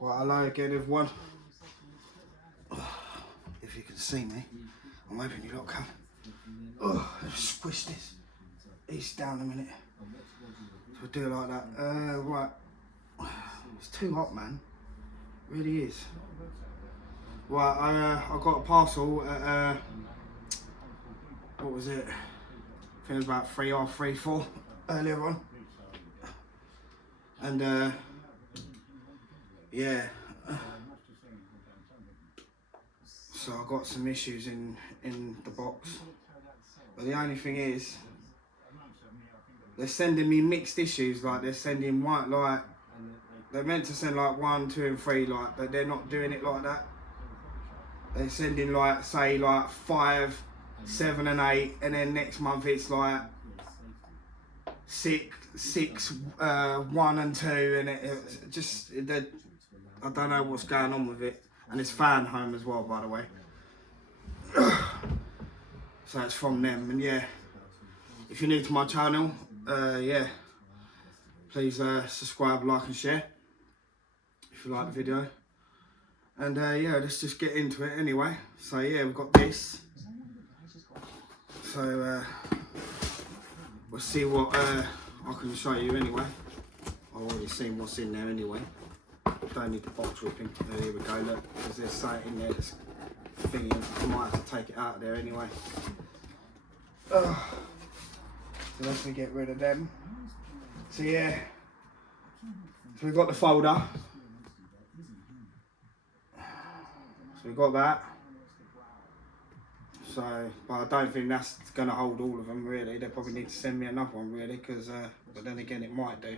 Well, hello again, everyone. If you can see me, I'm hoping you lot can. Oh, let's squish this. Ease down a minute. So we'll do it like that. Right. It's too hot, man. It really is. Right, I got a parcel at, what was it? I think it was about 3 or 3-4 earlier on. And, yeah. So I got some issues in the box. But the only thing is, they're sending me mixed issues. Like they're sending one, like they're meant to send like 1, 2, and 3, like, but they're not doing it like that. They're sending like, say, like 5, 7, and 8, and then next month it's like 6, 1, and 2, and it's just I don't know what's going on with it. And it's FanHome as well, by the way. So it's from them, and yeah. If you're new to my channel, yeah, please subscribe, like, and share if you like the video. And yeah, let's just get into it anyway. So yeah, we've got this. So we'll see what I can show you anyway. I've already seen what's in there anyway. Don't need the box ripping. Here we go, look, because there's something in there that's thinking I might have to take it out of there anyway. So let me get rid of them. So yeah, so we've got the folder. So we've got that. So, but I don't think that's going to hold all of them really. They probably need to send me another one really, because, but then again it might do.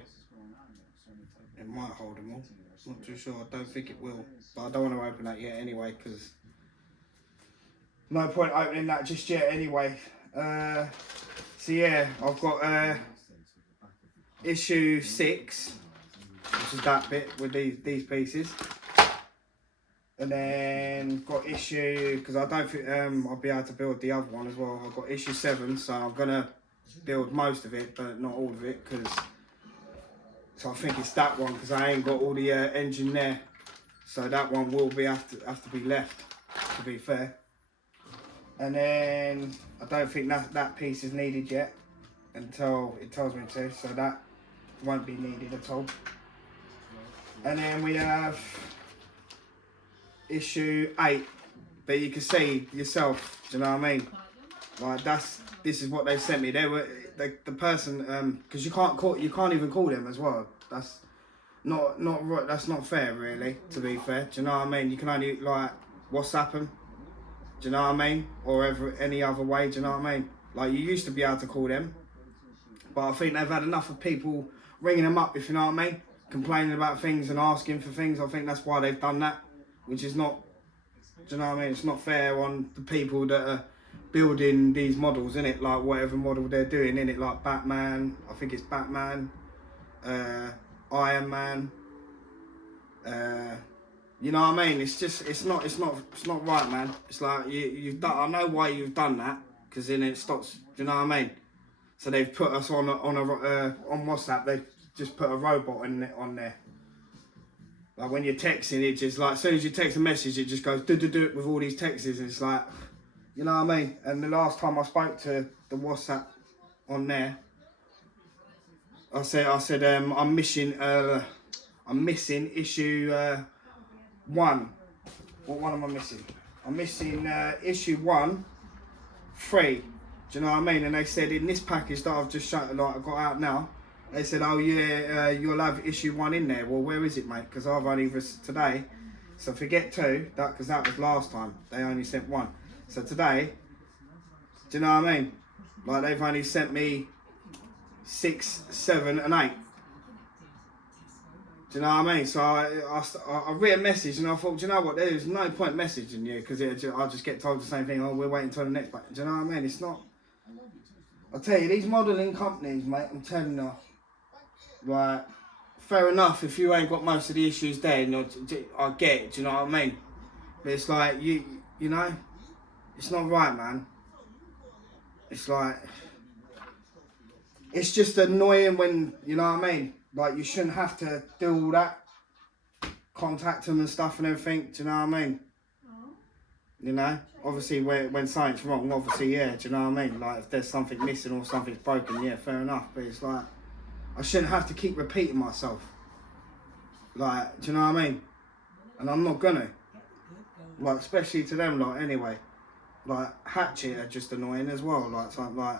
It might hold them all. Not too sure, I don't think it will. But I don't want to open that yet anyway, because no point opening that just yet anyway. So yeah, I've got issue 6, which is that bit with these pieces. And then got issue, because I don't think I'll be able to build the other one as well. I've got issue 7, so I'm going to build most of it, but not all of it, because so I think it's that one, because I ain't got all the engine there. So that one will have to be left, to be fair. And then I don't think that piece is needed yet until it tells me to, so that won't be needed at all. And then we have issue 8, but you can see yourself, do you know what I mean? Like this is what they sent me. They were the person, because you can't even call them as well. That's not right. That's not fair, really. To be fair, do you know what I mean? You can only like WhatsApp them. Do you know what I mean? Or any other way. Do you know what I mean? Like you used to be able to call them, but I think they've had enough of people ringing them up. If you know what I mean, complaining about things and asking for things. I think that's why they've done that, which is not. Do you know what I mean? It's not fair on the people that are building these models, innit? Like whatever model they're doing, innit? Like Batman, I think it's Batman, Iron Man. You know what I mean? It's just, it's not right, man. It's like you've done. I know why you've done that, because then it stops. Do you know what I mean? So they've put us on WhatsApp. They've just put a robot on there. Like when you're texting, it just like as soon as you text a message, it just goes do with all these texts, and it's like. You know what I mean? And the last time I spoke to the WhatsApp on there, I said I'm missing issue 1. What one am I missing? I'm missing issue 1, 3. Do you know what I mean? And they said in this package that I've just shut, like I got out now, they said, oh yeah, you'll have issue 1 in there. Well, where is it, mate? Because I've only today, so forget 2, because that was last time. They only sent 1. So today, do you know what I mean? Like they've only sent me 6, 7, and 8. Do you know what I mean? So I read a message and I thought, do you know what? There's no point messaging you, because I'll just get told the same thing. Oh, we're waiting until the next batch. Do you know what I mean? It's not. I tell you, these modelling companies, mate. I'm telling you, like, fair enough if you ain't got most of the issues there. I get it. Do you know what I mean? But it's like you know. It's not right, man. It's like, it's just annoying when, you know what I mean? Like, you shouldn't have to do all that contact them and stuff and everything. Do you know what I mean? You know, obviously when something's wrong, obviously, yeah, do you know what I mean? Like, if there's something missing or something's broken, yeah, fair enough. But it's like, I shouldn't have to keep repeating myself. Like, do you know what I mean? And I'm not gonna. Like, especially to them, like, anyway. Like, Hatchet are just annoying as well. Like, something like,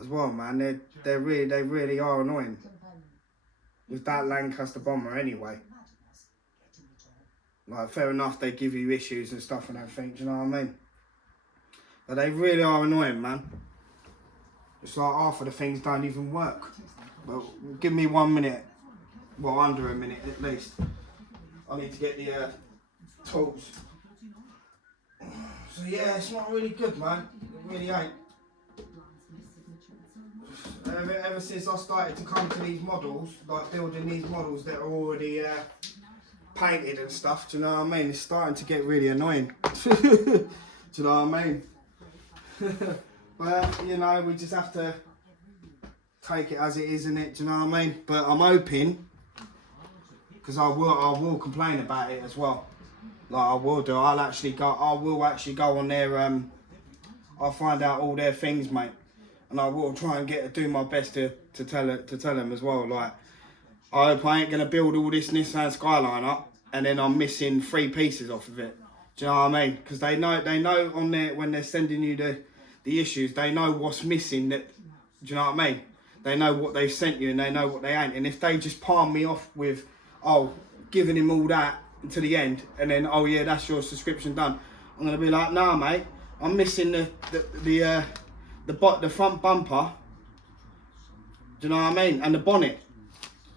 as well, man. They really are annoying. With that Lancaster bomber, anyway. Like, fair enough, they give you issues and stuff and everything, do you know what I mean? But they really are annoying, man. It's like half of the things don't even work. But give me 1 minute, well, under a minute at least. I need to get the tools. So yeah, it's not really good, man. It really ain't. Ever since I started to come to these models, like building these models that are already painted and stuff, do you know what I mean? It's starting to get really annoying. Do you know what I mean? But, you know, we just have to take it as it is, innit? Do you know what I mean? But I'm hoping, because I will complain about it as well. Like, I will do. I will actually go on their, I'll find out all their things, mate. And I will try and do my best to tell them as well. Like, I hope I ain't going to build all this Nissan Skyline up and then I'm missing 3 pieces off of it. Do you know what I mean? Because they know on there, when they're sending you the issues, they know what's missing. Do you know what I mean? They know what they've sent you and they know what they ain't. And if they just palm me off with, oh, giving him all that to the end and then, oh yeah, that's your subscription done, I'm going to be like, nah, mate, I'm missing the front bumper. Do you know what I mean? And the bonnet.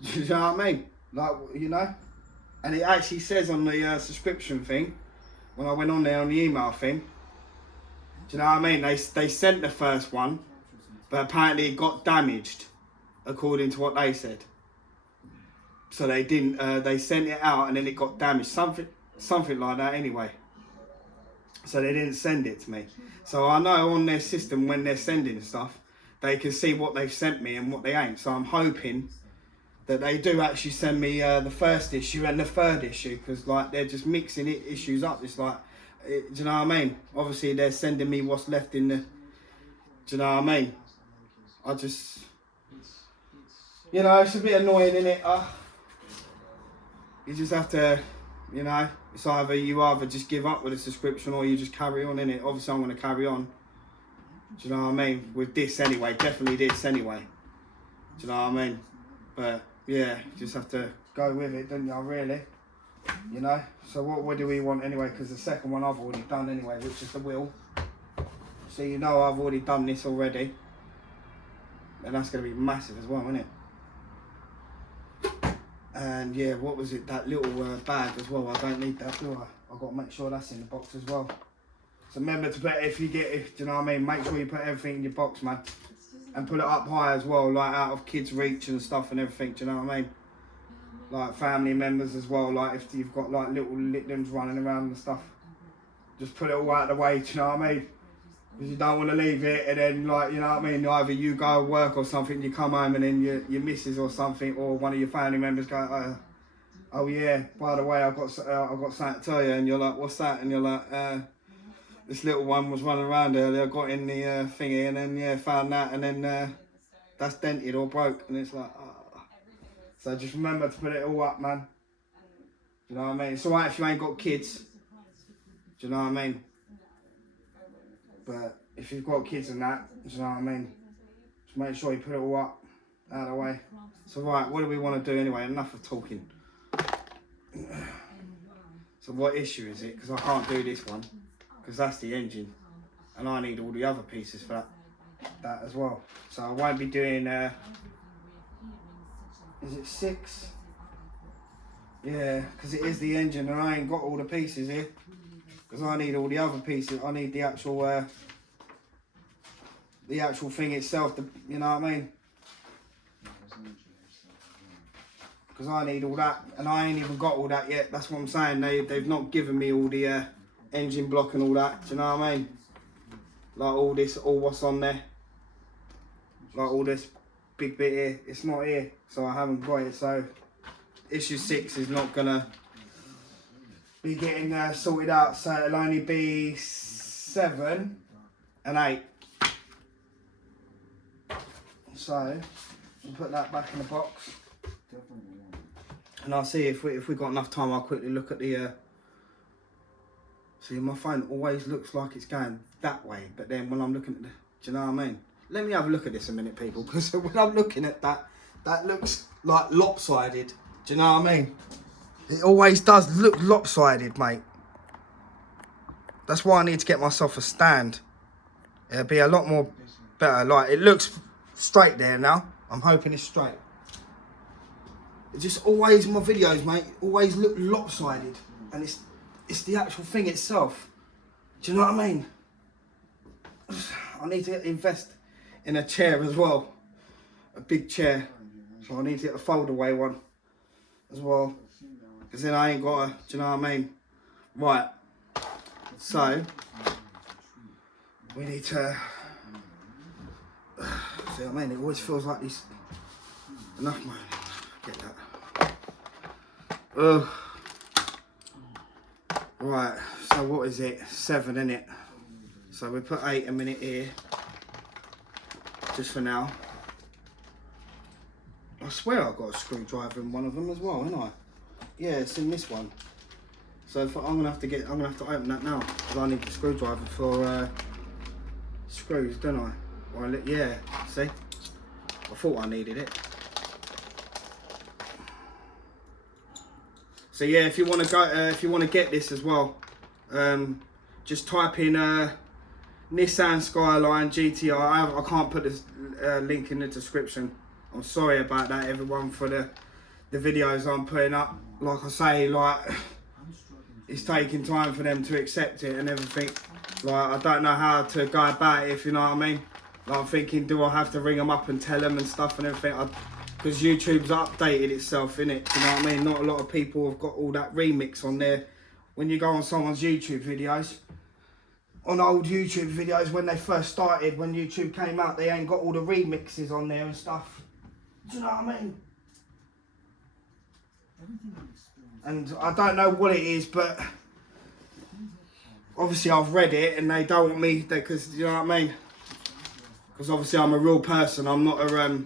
Do you know what I mean? Like, you know? And it actually says on the subscription thing, when I went on there on the email thing, do you know what I mean? They sent the first one, but apparently it got damaged, according to what they said. So they didn't, they sent it out and then it got damaged. Something like that anyway. So they didn't send it to me. So I know on their system, when they're sending stuff, they can see what they've sent me and what they ain't. So I'm hoping that they do actually send me the first issue and the third issue, because like they're just mixing issues up. It's like, do you know what I mean? Obviously they're sending me what's left in the, do you know what I mean? I just, you know, it's a bit annoying, innit? You just have to, you know, it's either you just give up with a subscription or you just carry on, innit? Obviously I'm going to carry on. Do you know what I mean? With this anyway, definitely this anyway. Do you know what I mean? But yeah, you just have to go with it, don't you, really? You know? So what do we want anyway? Because the second one I've already done anyway, which is the wheel. So you know I've already done this already. And that's going to be massive as well, isn't it? And yeah, what was it? That little bag as well. I don't need that, do I? I've got to make sure that's in the box as well. So remember to put, do you know what I mean? Make sure you put everything in your box, man. And put it up high as well, like out of kids' reach and stuff and everything, do you know what I mean? Like family members as well, like if you've got like little littlems running around and stuff. Just put it all out of the way, do you know what I mean? Because you don't want to leave it and then, like, you know what I mean? Either you go to work or something, you come home and then your missus or something, or one of your family members go, oh yeah, by the way, I've got something to tell you. And you're like, what's that? And you're like, this little one was running around earlier, got in the thingy, and then, yeah, found that, and then that's dented or broke. And it's like, oh. So just remember to put it all up, man. Do you know what I mean? It's alright if you ain't got kids. Do you know what I mean? But if you've got kids and that, do you know what I mean? Just make sure you put it all up, out of the way. So right, what do we want to do anyway? Enough of talking. So what issue is it? Because I can't do this one, because that's the engine. And I need all the other pieces for that as well. So I won't be doing, is it 6? Yeah, because it is the engine and I ain't got all the pieces here. Because I need all the other pieces. I need the actual thing itself. You know what I mean? Because I need all that, and I ain't even got all that yet. That's what I'm saying. They've not given me all the engine block and all that. Do you know what I mean? Like all this, all what's on there. Like all this big bit here. It's not here, so I haven't got it. So issue 6 is not gonna be getting sorted out, so it'll only be 7 and 8. So we'll put that back in the box, and I'll see if we got enough time. I'll quickly look at the. See, my phone always looks like it's going that way, but then when I'm looking at the, do you know what I mean? Let me have a look at this a minute, people, because when I'm looking at that, that looks like lopsided. Do you know what I mean? It always does look lopsided, mate. That's why I need to get myself a stand. It'll be a lot more better. Like, it looks straight there now. I'm hoping it's straight. It just always, my videos, mate, always look lopsided. And it's the actual thing itself. Do you know what I mean? I need to invest in a chair as well. A big chair. So I need to get a fold away one as well. Because then I ain't got a, do you know what I mean? Right. So, we need to, see what I mean? It always feels like these, enough money. Get that. Right, so what is it? 7, innit? So we put 8 a minute here. Just for now. I swear I got a screwdriver in one of them as well, ain't I? Yeah, it's in this one. So I'm gonna have to open that now because I need the screwdriver for screws, don't I? Or yeah, see? I thought I needed it. So yeah, if you want to go, if you want to get this as well, just type in Nissan Skyline GTR. I can't put this link in the description. I'm sorry about that, everyone, for the videos I'm putting up. Like I say, like, it's taking time for them to accept it and everything. Like, I don't know how to go about it, if you know what I mean. Like, I'm thinking, do I have to ring them up and tell them and stuff and everything? Because YouTube's updated itself, innit? You know what I mean? Not a lot of people have got all that remix on there. When you go on someone's YouTube videos, on old YouTube videos when they first started, when YouTube came out, they ain't got all the remixes on there and stuff. Do you know what I mean? And I don't know what it is, but obviously I've read it and they don't want me, because, you know what I mean? Because obviously I'm a real person, I'm not a,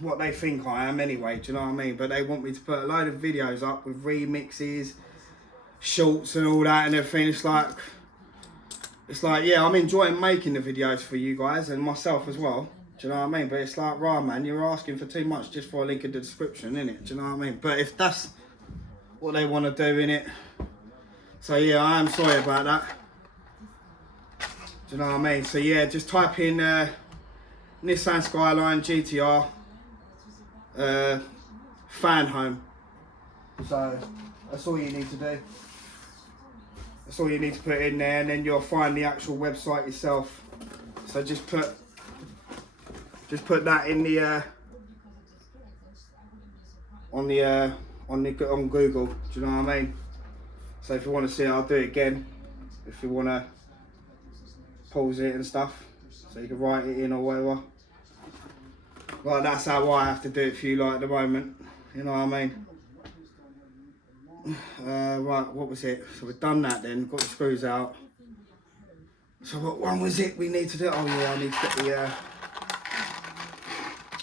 what they think I am anyway, do you know what I mean? But they want me to put a load of videos up with remixes, shorts and all that and everything. It's like, yeah, I'm enjoying making the videos for you guys and myself as well. Do you know what I mean? But it's like, right, man, you're asking for too much just for a link in the description, innit? Do you know what I mean? But if that's what they want to do, innit? So yeah, I am sorry about that. Do you know what I mean? So yeah, just type in Nissan Skyline GTR FanHome. So that's all you need to do. That's all you need to put in there, and then you'll find the actual website yourself. So just put that in the on Google. Do you know what I mean? So if you want to see it, I'll do it again. If you want to pause it and stuff, so you can write it in or whatever. Like, that's how I have to do it for you, like, at the moment. You know what I mean? Right, what was it? So we've done that then, got the screws out. So what one was it we need to do? Oh yeah, I need to get the,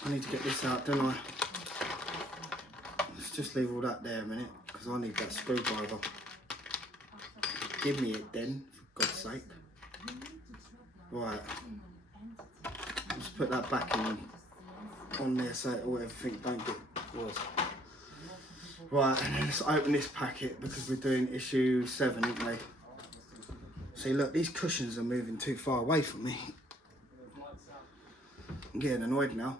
I need to get this out, don't I? Let's just leave all that there a minute, because I need that screwdriver. Give me it then, for God's sake. Right. Let's put that back in on there so everything don't get worse. Right, and then let's open this packet because we're doing issue 7, aren't we? See, look, these cushions are moving too far away from me. I'm getting annoyed now.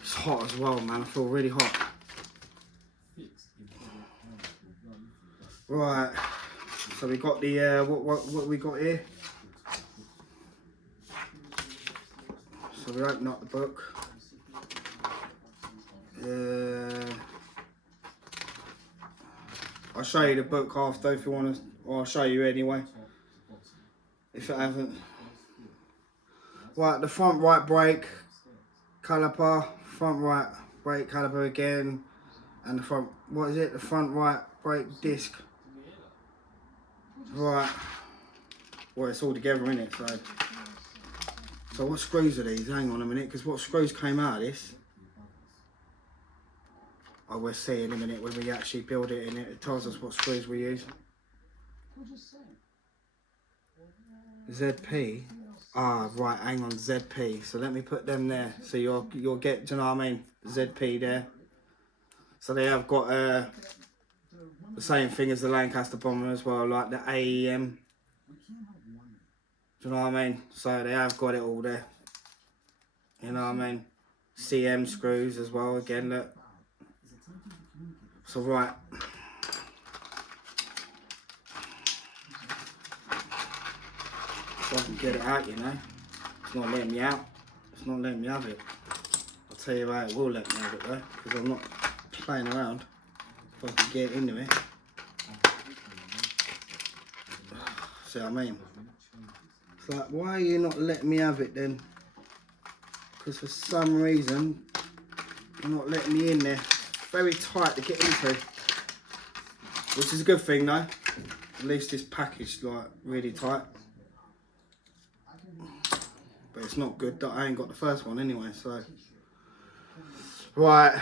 It's hot as well, man. I feel really hot. Right, so we got the what we got here. So we open up the book. I'll show you the book after if you want to, or I'll show you anyway. If I haven't. Right, the front right brake caliper, front right brake caliper again, and the front, what is it? The front right brake disc. Right. Well, it's all together, isn't it? So what screws are these? Hang on a minute, because what screws came out of this? Oh, we'll see in a minute when we actually build it, and it tells us what screws we use. ZP. Ah, right, hang on, ZP. So let me put them there. So you'll get, do you know what I mean? ZP there. So they have got the same thing as the Lancaster bomber as well, like the AEM. Do you know what I mean? So they have got it all there. You know what I mean? CM screws as well, again, look. So right. So I can get it out, you know. It's not letting me out. It's not letting me have it. I'll tell you how it will let me have it though, because I'm not playing around. If I can get into it. See what I mean? It's like, why are you not letting me have it then? Because for some reason, you're not letting me in there. Very tight to get into. Which is a good thing though. At least it's packaged like really tight. But it's not good that I ain't got the first one anyway, so. Right,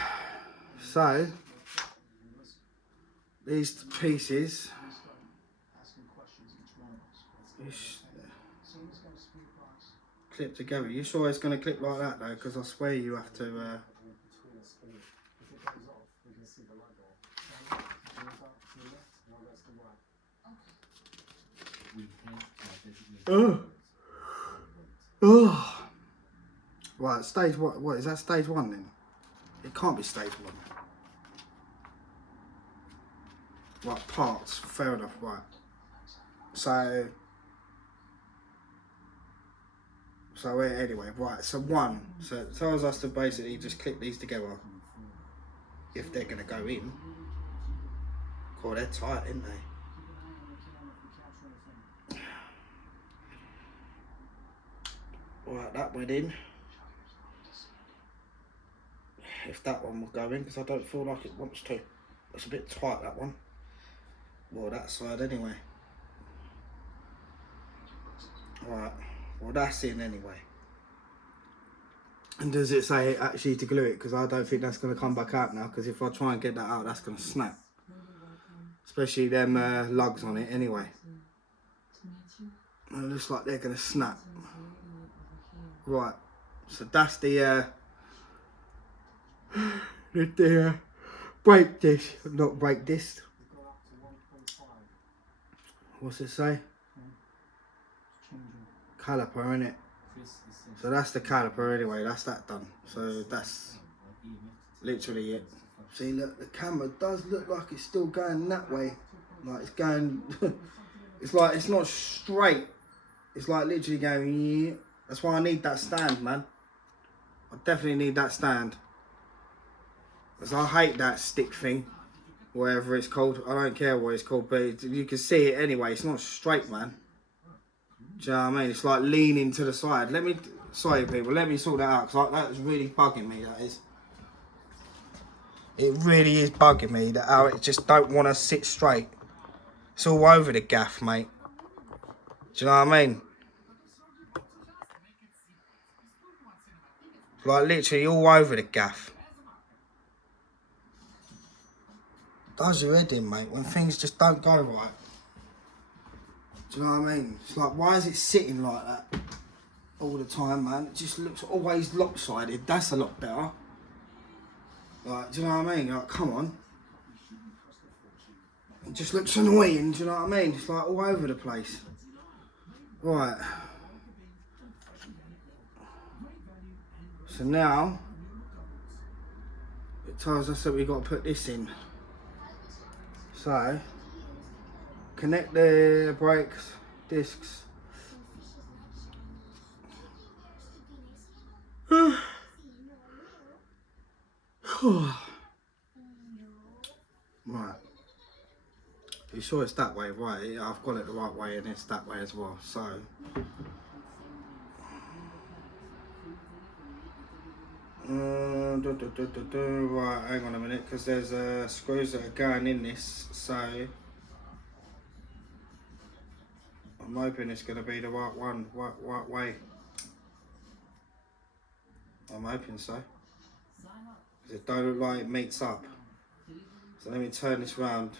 so these pieces clip together. You sure it's going to clip like that though? Because I swear you have to. Oh. Right, stage what is that? Stage 1 then? It can't be stage 1. Right, parts. Fair enough. Right. So anyway, right. So 1. So it tells us to basically just clip these together if they're gonna go in. God, they're tight, aren't they? Right, that went in. If that one will go in, because I don't feel like it wants to. It's a bit tight, that one. Well, that side anyway. Right, well that's in anyway. And does it say actually to glue it? Because I don't think that's going to come back out now, because if I try and get that out, that's going to snap. Especially them lugs on it anyway. It looks like they're going to snap. Right, so that's the brake disc, not brake disc. What's it say? Caliper, innit? So that's the caliper anyway, that's that done. So that's literally it. See, look, the camera does look like it's still going that way. Like it's going, it's like it's not straight. It's like literally going, yeah. That's why I need that stand, man. I definitely need that stand. Because I hate that stick thing, whatever it's called. I don't care what it's called, but you can see it anyway. It's not straight, man. Do you know what I mean? It's like leaning to the side. Sorry people, let me sort that out, because that is really bugging me, that is. It really is bugging me that how it just don't want to sit straight. It's all over the gaff, mate. Do you know what I mean? Like literally all over the gaff. Does your head in, mate, when things just don't go right. Do you know what I mean? It's like, why is it sitting like that all the time, man? It just looks always lopsided. That's a lot better. Like, do you know what I mean? Like, come on. It just looks annoying, do you know what I mean? It's like all over the place. Right. So now, it tells us that we've got to put this in. So, connect the brakes, discs. Right. You sure it's that way? Right, I've got it the right way and it's that way as well. So, Right, hang on a minute, because there's screws that are going in this, so I'm hoping it's going to be the right one, right way. I'm hoping so, because it don't look like it meets up. So let me turn this round.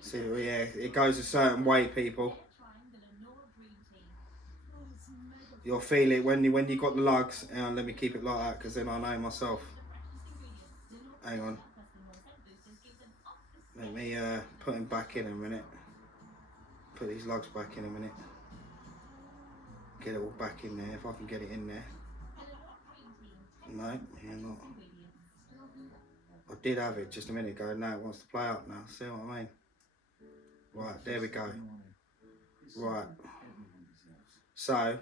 See, yeah, it goes a certain way, people. You'll feel it when you got the lugs. Hang on, let me keep it like that, because then I know myself. Hang on. Let me put him back in a minute. Put these lugs back in a minute. Get it all back in there, if I can get it in there. No, yeah, not. I did have it just a minute ago, now it wants to play up now, see what I mean? Right, there we go. Right. So,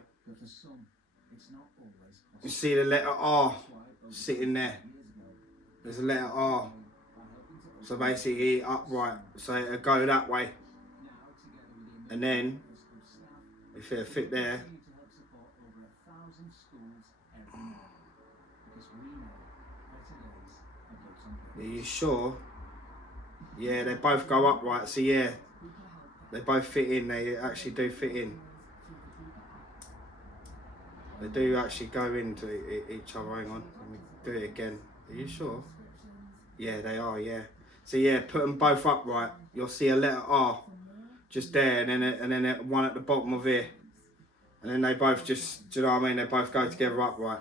you see the letter R sitting there. There's a letter R. So basically upright, so it'll go that way. And then, if it'll fit there, are you sure? Yeah, they both go upright, so yeah, they both fit in, they actually do fit in. They do actually go into each other. Hang on, let me do it again. Are you sure? Yeah, they are, yeah. So yeah, put them both upright. You'll see a letter R just there, and then one at the bottom of here. And then they both just, do you know what I mean? They both go together upright.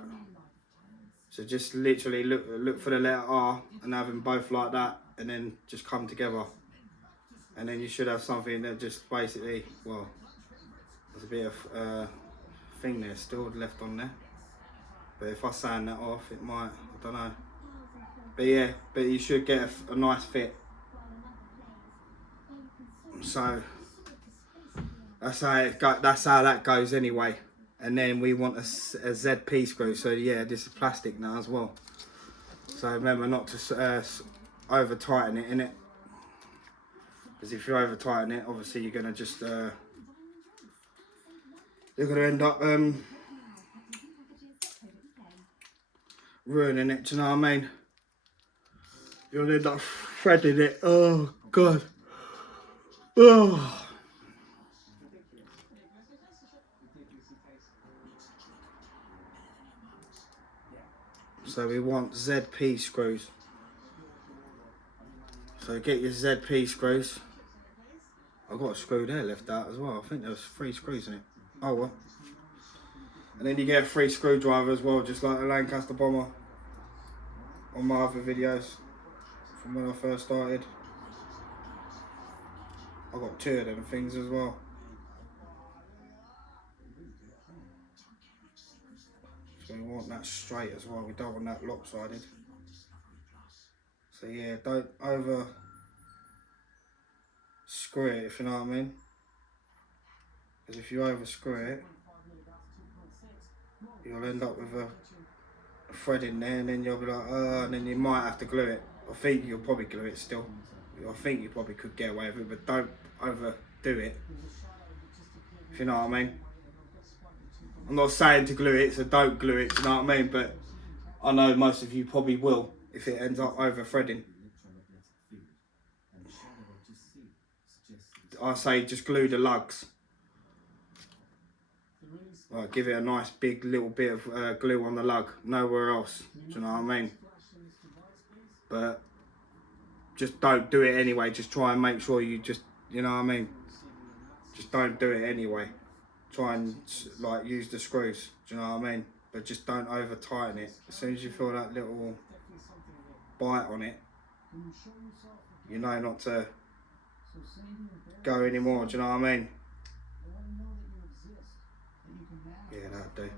So just literally look for the letter R and have them both like that, and then just come together. And then you should have something that just basically, well, there's a bit of thing there still left on there. But if I sand that off, it might, I don't know. But yeah, but you should get a nice fit. So that's how that goes anyway. And then we want a ZP screw. So yeah, this is plastic now as well. So remember not to over tighten it, innit? Because if you over tighten it, obviously you're gonna just you're gonna end up ruining it. Do you know what I mean? You'll end up threading it. Oh god. Oh. So we want ZP screws. So get your ZP screws. I've got a screw there left out as well. I think there was 3 screws in it. Oh well. And then you get a 3 screwdriver as well, just like the Lancaster Bomber on my other videos from when I first started. I've got 2 of them things as well. So we want that straight as well, we don't want that lopsided. So yeah, don't over screw it, if you know what I mean. Because if you over screw it, you'll end up with a thread in there, and then you'll be like, and then you might have to glue it. I think you'll probably glue it still. I think you probably could get away with it, but don't overdo it, if you know what I mean. I'm not saying to glue it, so don't glue it, do you know what I mean? But I know most of you probably will if it ends up over threading. I say just glue the lugs. Right, give it a nice big little bit of glue on the lug, nowhere else, do you know what I mean? But just don't do it anyway, just try and make sure you just, you know what I mean? Just don't do it anyway. Try and like use the screws, do you know what I mean? But just don't over tighten it. As soon as you feel that little bite on it, you know not to go anymore, do you know what I mean? Yeah, that'll do.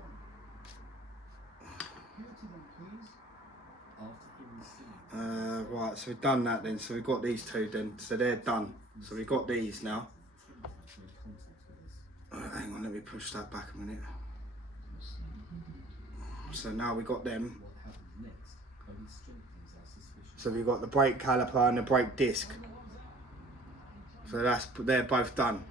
Right, so we've done that then, so we've got these 2 then, so they're done. So we've got these now. Hang on, let me push that back a minute. So now we got them. So we've got the brake caliper and the brake disc. So they're both done.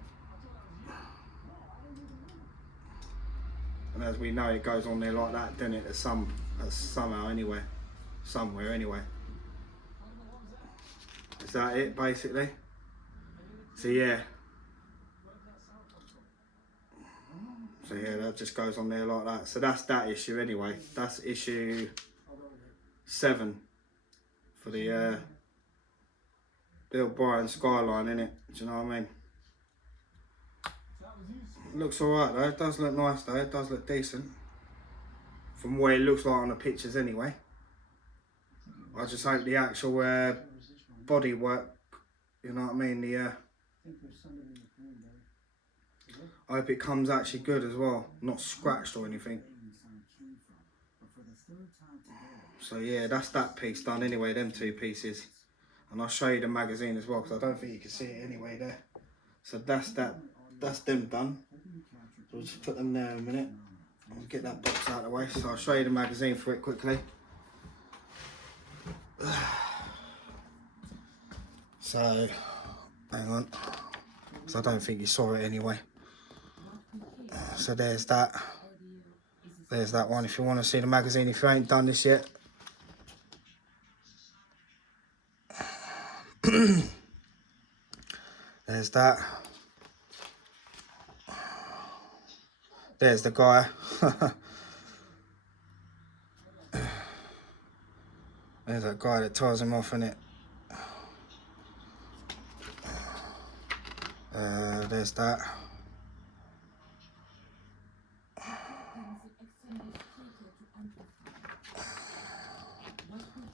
And as we know, it goes on there like that, doesn't it? Somehow anyway. Somewhere anyway. Is that it, basically? So yeah. So yeah, that just goes on there like that. So that's that issue anyway. That's issue 7 for the Bill Bryan Skyline, innit? Do you know what I mean? It looks alright though. It does look nice though. It does look decent. From what it looks like on the pictures anyway. I just hope the actual body work, you know what I mean? I hope it comes actually good as well, not scratched or anything. So yeah, that's that piece done anyway, them 2 pieces. And I'll show you the magazine as well, because I don't think you can see it anyway there. So that's them done. So we'll just put them there in a minute. I'll get that box out of the way. So I'll show you the magazine for it quickly. So, hang on, because I don't think you saw it anyway. So there's that one if you want to see the magazine if you ain't done this yet. There's that. There's the guy. There's that guy that ties him off, innit? There's that.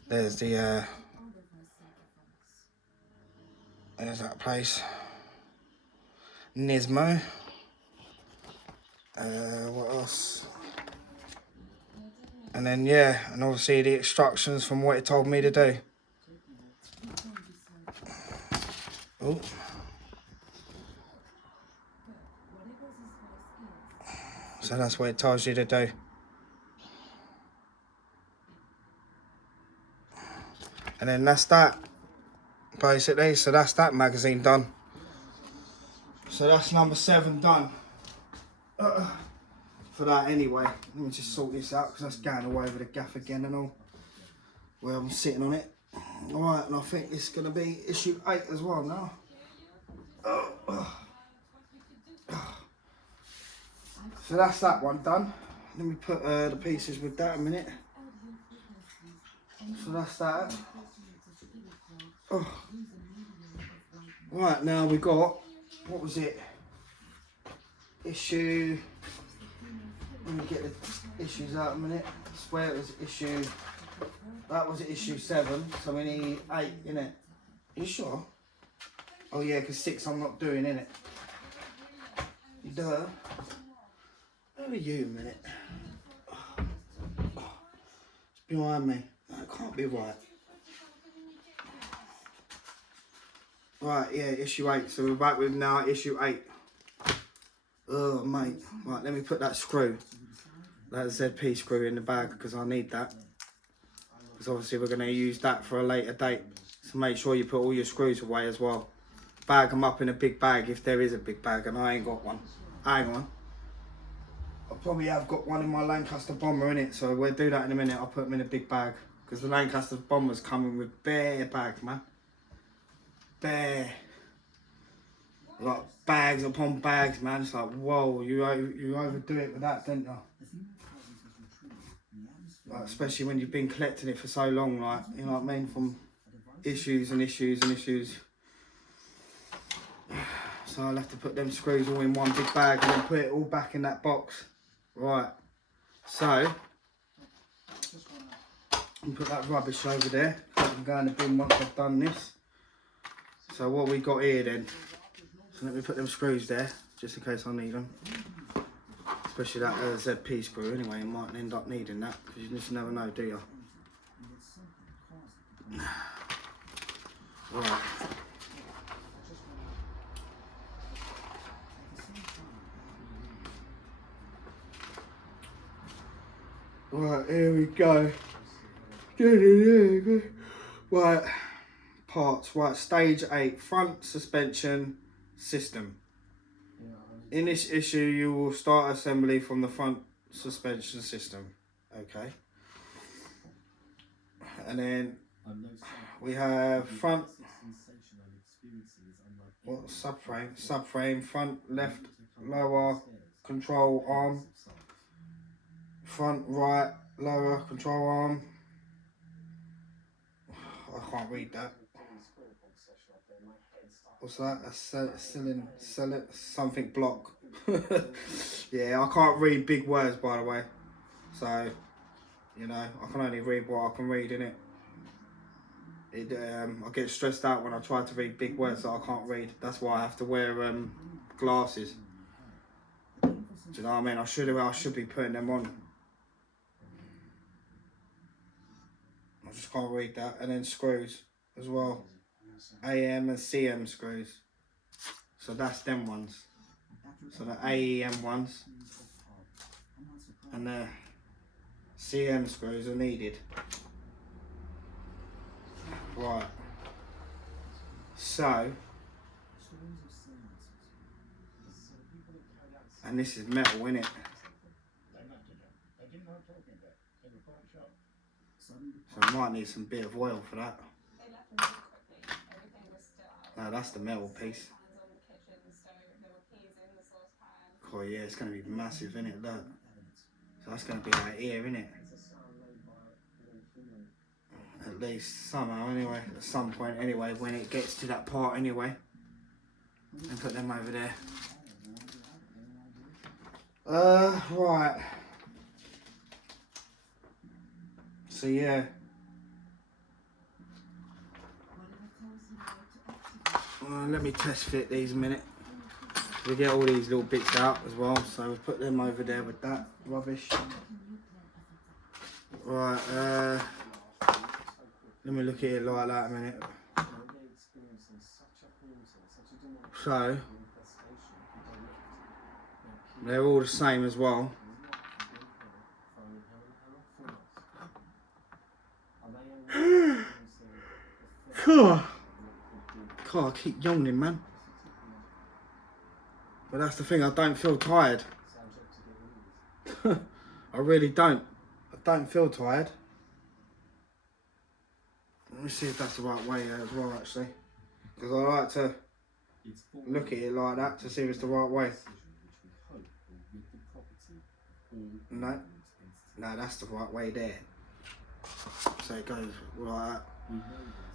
There's the there's that place. Nismo. What else? And then yeah, and obviously the instructions from what it told me to do. Oh. So that's what it tells you to do. And then that's that, basically. So that's that magazine done. So that's number 7 done. For that anyway. Let me just sort this out, because that's going away with the gaff again and all. Where I'm sitting on it. Alright, and I think it's going to be issue 8 as well now. So that's that one done. Let me put the pieces with that a minute. So that's that. Right, now we got, what was it? Issue, let me get the issues out a minute. I swear it was issue, that was issue 7, so we need 8, innit? You sure? Oh yeah, because 6 I'm not doing, innit? Duh. Where are you a minute? It's behind me. No, it can't be right. Right, yeah, issue 8. So we're back with now issue 8. Oh, mate. Right, let me put that screw, that ZP screw in the bag, because I need that. Because obviously we're going to use that for a later date. So make sure you put all your screws away as well. Bag them up in a big bag if there is a big bag, and I ain't got one. Hang on. I probably have got one in my Lancaster bomber in it, so we'll do that in a minute. I'll put them in a big bag, because the Lancaster bomber's coming with bare bags, man. Bare. Like bags upon bags, man. It's like, whoa, you overdo it with that, don't you? Like, especially when you've been collecting it for so long, like, you know what I mean? From issues and issues and issues. So I'll have to put them screws all in one big bag and then put it all back in that box. Right. So, I'll put that rubbish over there. I can go in the bin once I've done this. So what we got here then? So let me put them screws there, just in case I need them. Especially that ZP screw anyway, you might end up needing that, because you just never know, do you? Right. Right, here we go. Right, parts. Right, stage 8, front suspension system. In this issue, you will start assembly from the front suspension system. Okay. And then we have front, what, subframe, front left lower control arm, front right lower control arm. I can't read that. What's that? Something block. Yeah, I can't read big words, by the way. So, you know, I can only read what I can read, innit? I get stressed out when I try to read big words that I can't read. That's why I have to wear glasses. Do you know what I mean? I should be putting them on. I just can't read that. And then screws as well. AM and CM screws. So that's them ones. So the AEM ones and the CM screws are needed. Right. So, and this is metal, innit? So I might need some bit of oil for that. No, that's the metal piece. Oh yeah, it's going to be massive, innit? Look. So that's going to be like here, innit? At least somehow, anyway. At some point, anyway, when it gets to that part, anyway. And put them over there. Right. So yeah. Let me test fit these a minute. We get all these little bits out as well, so we put them over there with that rubbish. Right, let me look at it like that a minute. So, they're all the same as well. God, I keep yawning, man. But that's the thing, I don't feel tired. I really don't. I don't feel tired. Let me see if that's the right way as well, actually. Because I like to look at it like that to see if it's the right way. No, that's the right way there. So it goes like that.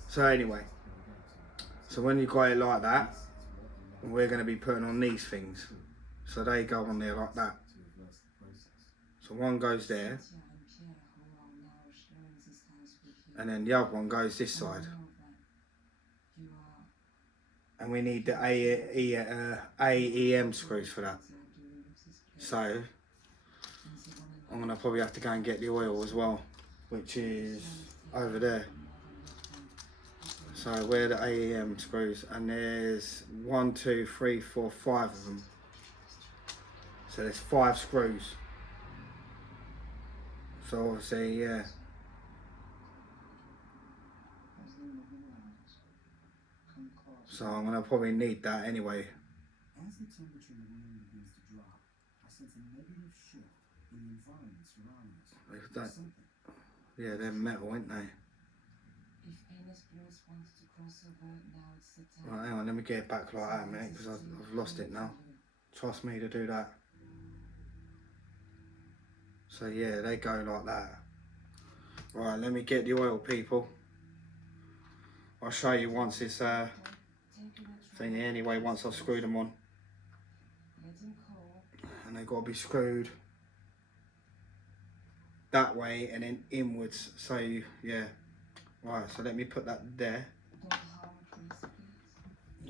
So anyway, so when you got it like that, we're going to be putting on these things. So they go on there like that. So one goes there. And then the other one goes this side. And we need the AEM screws for that. So I'm going to probably have to go and get the oil as well, which is over there. So where are the AEM screws? And there's 1, 2, 3, 4, 5 of them. So there's 5 screws. So obviously, yeah. So I'm going to probably need that anyway. As the temperature in the room begins to drop, I sense a negative shift in the environment surrounding us. Yeah, they're metal, aren't they? Right, hang on, let me get it back like that a minute because I've lost it now. Trust me to do that. So yeah, they go like that. Right, let me get the oil, people. I'll show you once it's thingy anyway, once I've screwed them on. And they've got to be screwed that way and then inwards. So yeah. Right, so let me put that there.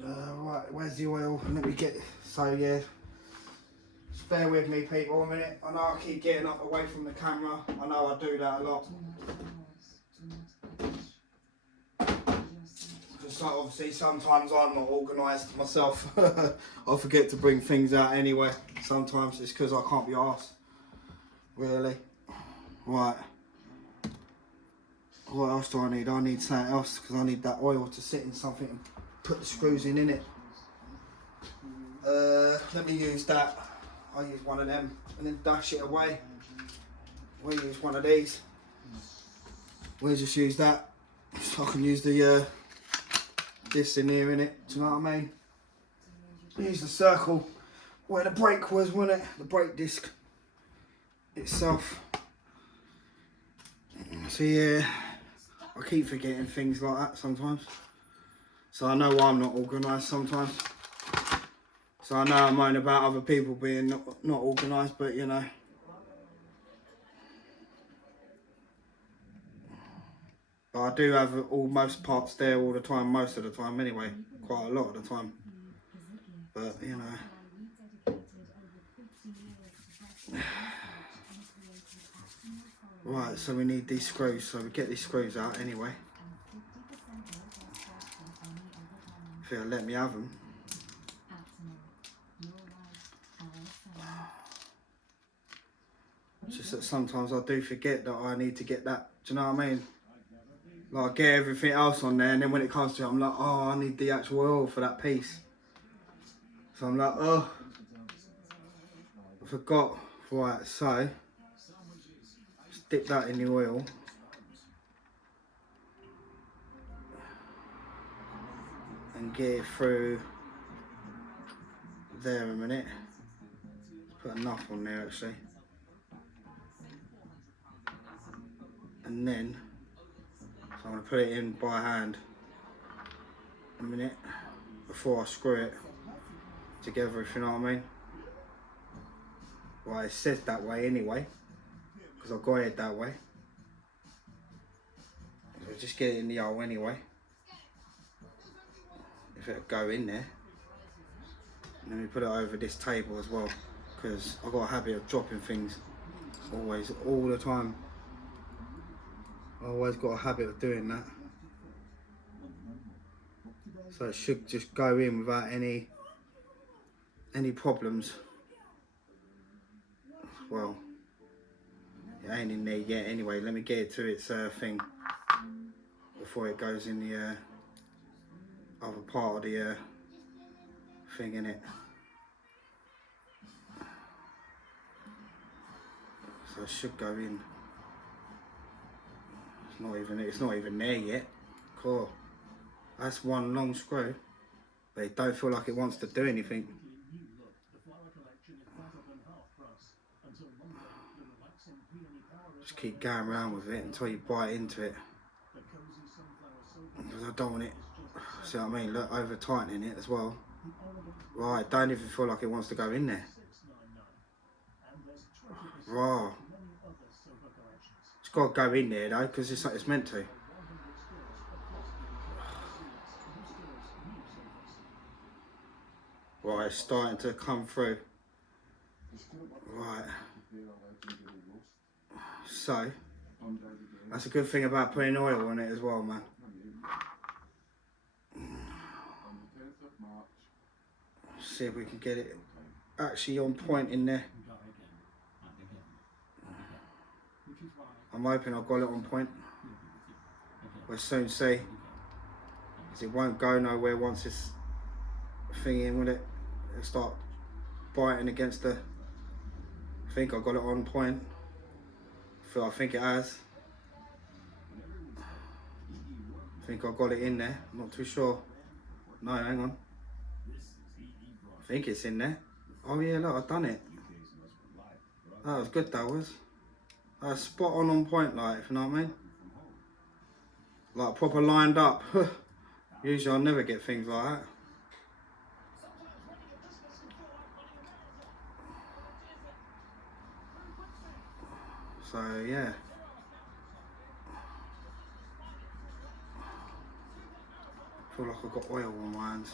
Right, where's the oil? Let me get, so yeah. Just bear with me, people, a minute. I know I keep getting up away from the camera. I know I do that a lot. Just like obviously sometimes I'm not organised myself. I forget to bring things out anyway. Sometimes it's because I can't be arsed. Really. Right. What else do I need? I need something else because I need that oil to sit in something and put the screws in it. Let me use that. I use one of them and then dash it away. We use one of these. We just use that. So I can use the this in here, innit? Do you know what I mean? Use the circle where the brake was, wasn't it? The brake disc itself. So yeah, I keep forgetting things like that sometimes. So I know I'm not organised sometimes. So I know I moan about other people being not organised, but you know. But I do have most parts there all the time, most of the time anyway. Quite a lot of the time. But you know. Right, so we need these screws, so we get these screws out anyway. If it'll let me have them. It's just that sometimes I do forget that I need to get that, do you know what I mean? Like I get everything else on there and then when it comes to it I'm like, oh, I need the actual oil for that piece. So I'm like, oh, I forgot. Right, so just dip that in the oil. And get it through there a minute. Put enough on there actually. And then, so I'm going to put it in by hand a minute before I screw it together, if you know what I mean. Well, it says that way anyway, because I've got it that way. So just get it in the hole anyway. If it'll go in there. And then we put it over this table as well, because I've got a habit of dropping things always, all the time. I've always got a habit of doing that. So it should just go in without any problems. Well, it ain't in there yet anyway. Let me get it to its thing before it goes in the other part of the thing, in it. So it should go in. It's not even there yet. Cool. That's one long screw, but it don't feel like it wants to do anything. Just keep going around with it until you bite into it. Because I don't want it, see what I mean, look, over tightening it as well. Right, don't even feel like it wants to go in there. Right. It's got to go in there though, because it's meant to. Right, it's starting to come through. Right. So, that's a good thing about putting oil on it as well, man. See if we can get it actually on point in there. I'm hoping I've got it on point. We'll soon see. Because it won't go nowhere once this thing in, will it? It'll start biting against the... I think I got it on point. I think it has. I think I got it in there. I'm not too sure. No, hang on. I think it's in there. Oh yeah, look, I've done it. That was good, that was. That was spot on point, like, if you know what I mean. Like, proper lined up. Usually I'll never get things like that. So, yeah. I feel like I've got oil on my hands.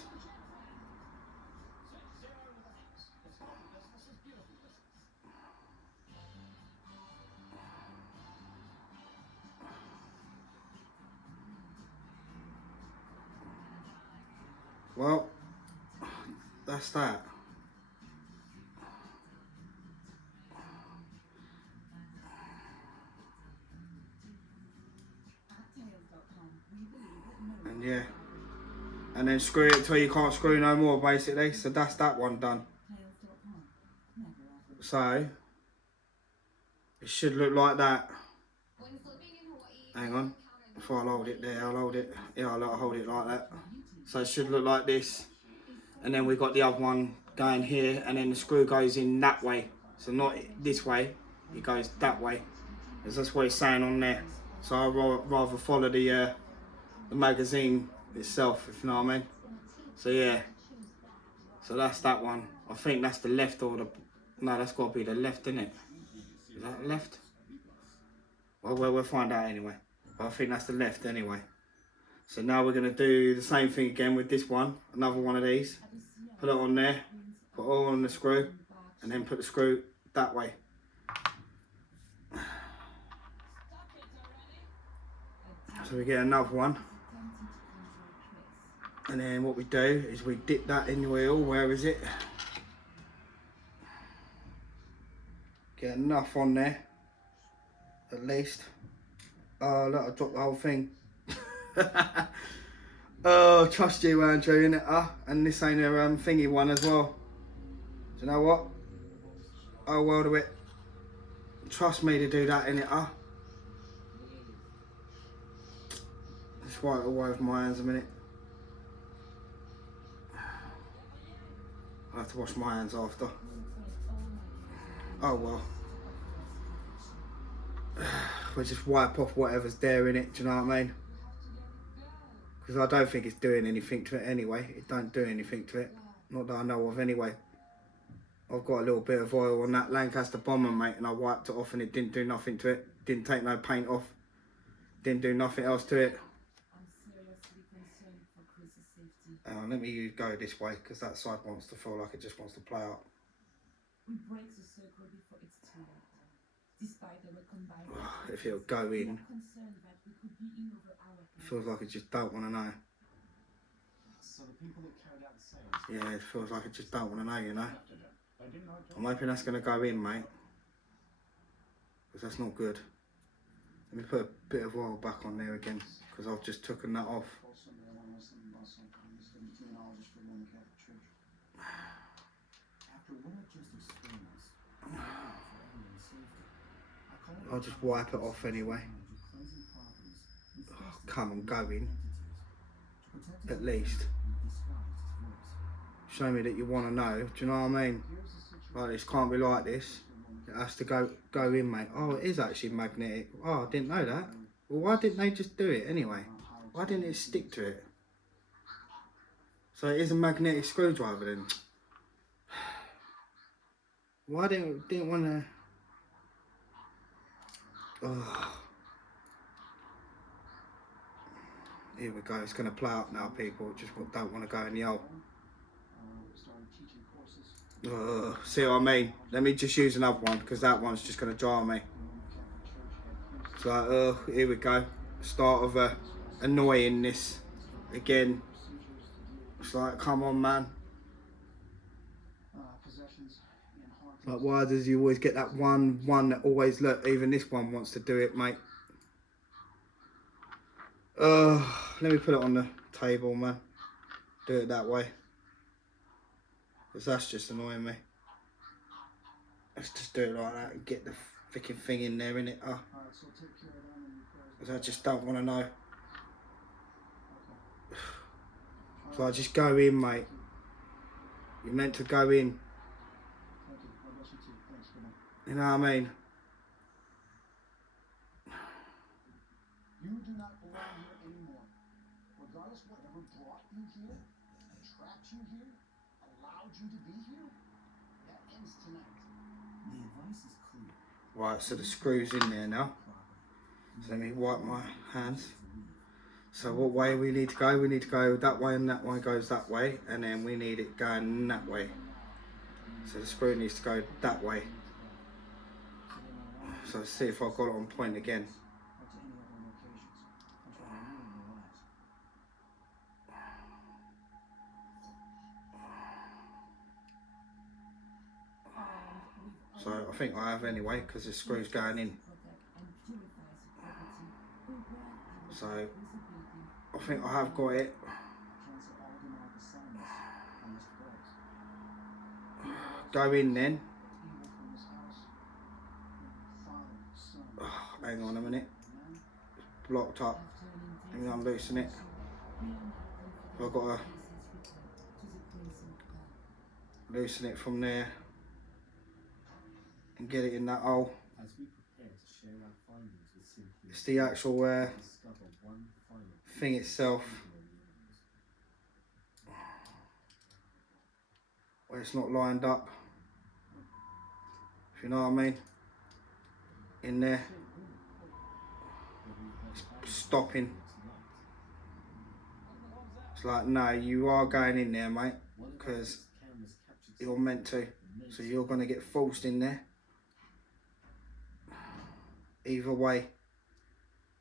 Well, that's that. And yeah, and then screw it till you can't screw no more, basically. So that's that one done. So it should look like that. Hang on, before I hold it there, I'll hold it. Yeah, I'll hold it like that. So it should look like this. And then we've got the other one going here, and then the screw goes in that way. So not this way, it goes that way. Because that's what it's saying on there. So I'd rather follow the magazine itself, if you know what I mean. So yeah, so that's that one. I think that's the left or the, no, that's got to be the left, isn't it? Is that left? Well, we'll find out anyway. But I think that's the left anyway. So now we're going to do the same thing again with this one. Another one of these. Put it on there. Put it all on the screw. And then put the screw that way. So we get another one. And then what we do is we dip that in the wheel. Where is it? Get enough on there. At least. Oh look, I dropped the whole thing. Oh, trust you, Andrew, innit? And this ain't a thingy one as well. Do you know what? Oh, well do it. Trust me to do that, innit? Just wipe it all over my hands a minute. I'll have to wash my hands after. Oh well. We'll just wipe off whatever's there in it, do you know what I mean? Because I don't think it's doing anything to it anyway. It don't do anything to it. Not that I know of anyway. I've got a little bit of oil on that Lancaster Bomber, mate, and I wiped it off and it didn't do nothing to it. Didn't take no paint off. Didn't do nothing else to it. Let me go this way because that side wants to feel like it just wants to play up. If it'll go in, it feels like it just don't want to know. Yeah, it feels like it just don't want to know, you know. I'm hoping that's going to go in, mate, because that's not good. Let me put a bit of oil back on there again because I've just taken that off. I'll just wipe it off anyway. Oh, come on, go in. At least. Show me that you want to know. Do you know what I mean? Like, this can't be like this. It has to go in, mate. Oh, it is actually magnetic. Oh, I didn't know that. Well, why didn't they just do it anyway? Why didn't it stick to it? So it is a magnetic screwdriver then. Why didn't want to? Oh. Here we go. It's going to play up now, people. Just don't want to go in the hole. See what I mean? Let me just use another one because that one's just going to dry me. So here we go. Start of annoying this again. It's like, come on, man. Like, why does you always get that one that always, look, even this one wants to do it, mate. Let me put it on the table, man. Do it that way. Because that's just annoying me. Let's just do it like that and get the freaking thing in there, innit? Because I just don't want to know. So I just go in, mate. You're meant to go in. You know what I mean? You do not belong here anymore. Regardless of whatever brought you here, trapped you here, allowed you to be here, that ends tonight. The advice is clear. Right, so the screw's in there now. So let me wipe my hands. So what way we need to go? We need to go that way, and that one goes that way, and then we need it going that way. So the screw needs to go that way. So let's see if I've got it on point again. So I think I have anyway, because the screw's going in. So I think I have got it. Go in then. hang on a minute, it's blocked up. Let me unloosen it. I've got to loosen it from there and get it in that hole. It's the actual thing itself where it's not lined up, if you know what I mean, in there, it's stopping. It's like, no, you are going in there, mate, because you're meant to, so you're going to get forced in there. Either way,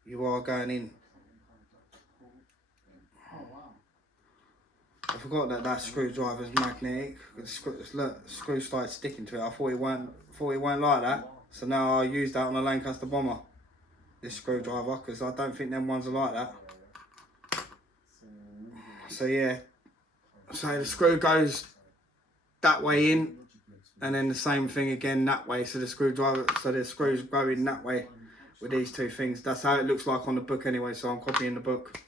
you are going in. I forgot that that screwdriver is magnetic. Look, the screw started sticking to it. I thought it weren't like that. So now I use that on a Lancaster bomber, this screwdriver, because I don't think them ones are like that. So yeah, so the screw goes that way in, and then the same thing again that way. So the screws go in that way with these two things. That's how it looks like on the book anyway, so I'm copying the book.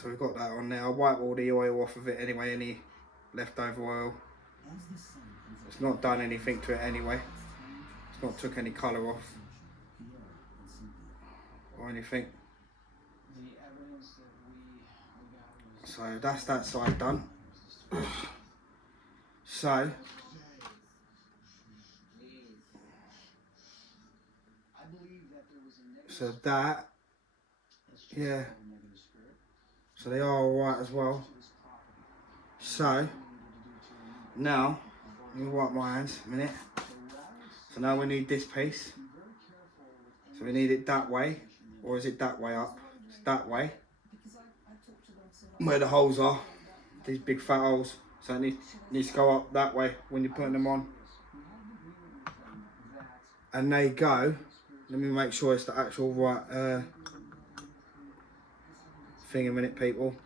So we've got that on there. I'll wipe all the oil off of it anyway, any leftover oil. It's not done anything to it anyway. It's not took any colour off or anything. So that's that side done. So that, yeah. So they are alright as well. So now, let me wipe my hands a minute. So now we need this piece. So we need it that way, or is it that way up? It's that way. Where the holes are, these big fat holes. So it needs to go up that way when you're putting them on. And they go, let me make sure it's the actual right thing a minute, people.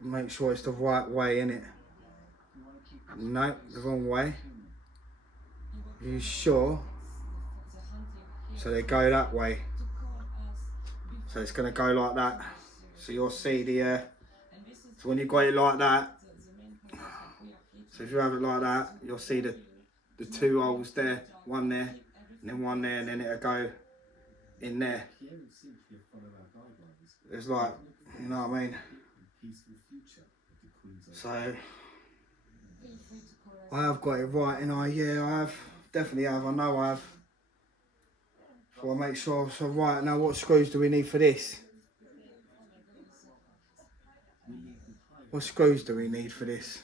Make sure it's the right way, innit? No, the wrong way. Are you sure? So they go that way. So it's going to go like that. So you'll see the, so when you got it like that, so if you have it like that, you'll see the two holes there, one there, and then one there, and then it'll go in there. It's like, you know what I mean? So I have got it right, and yeah, I have, definitely have, I know I have. So I'll make sure. So right, now what screws do we need for this? What screws do we need for this?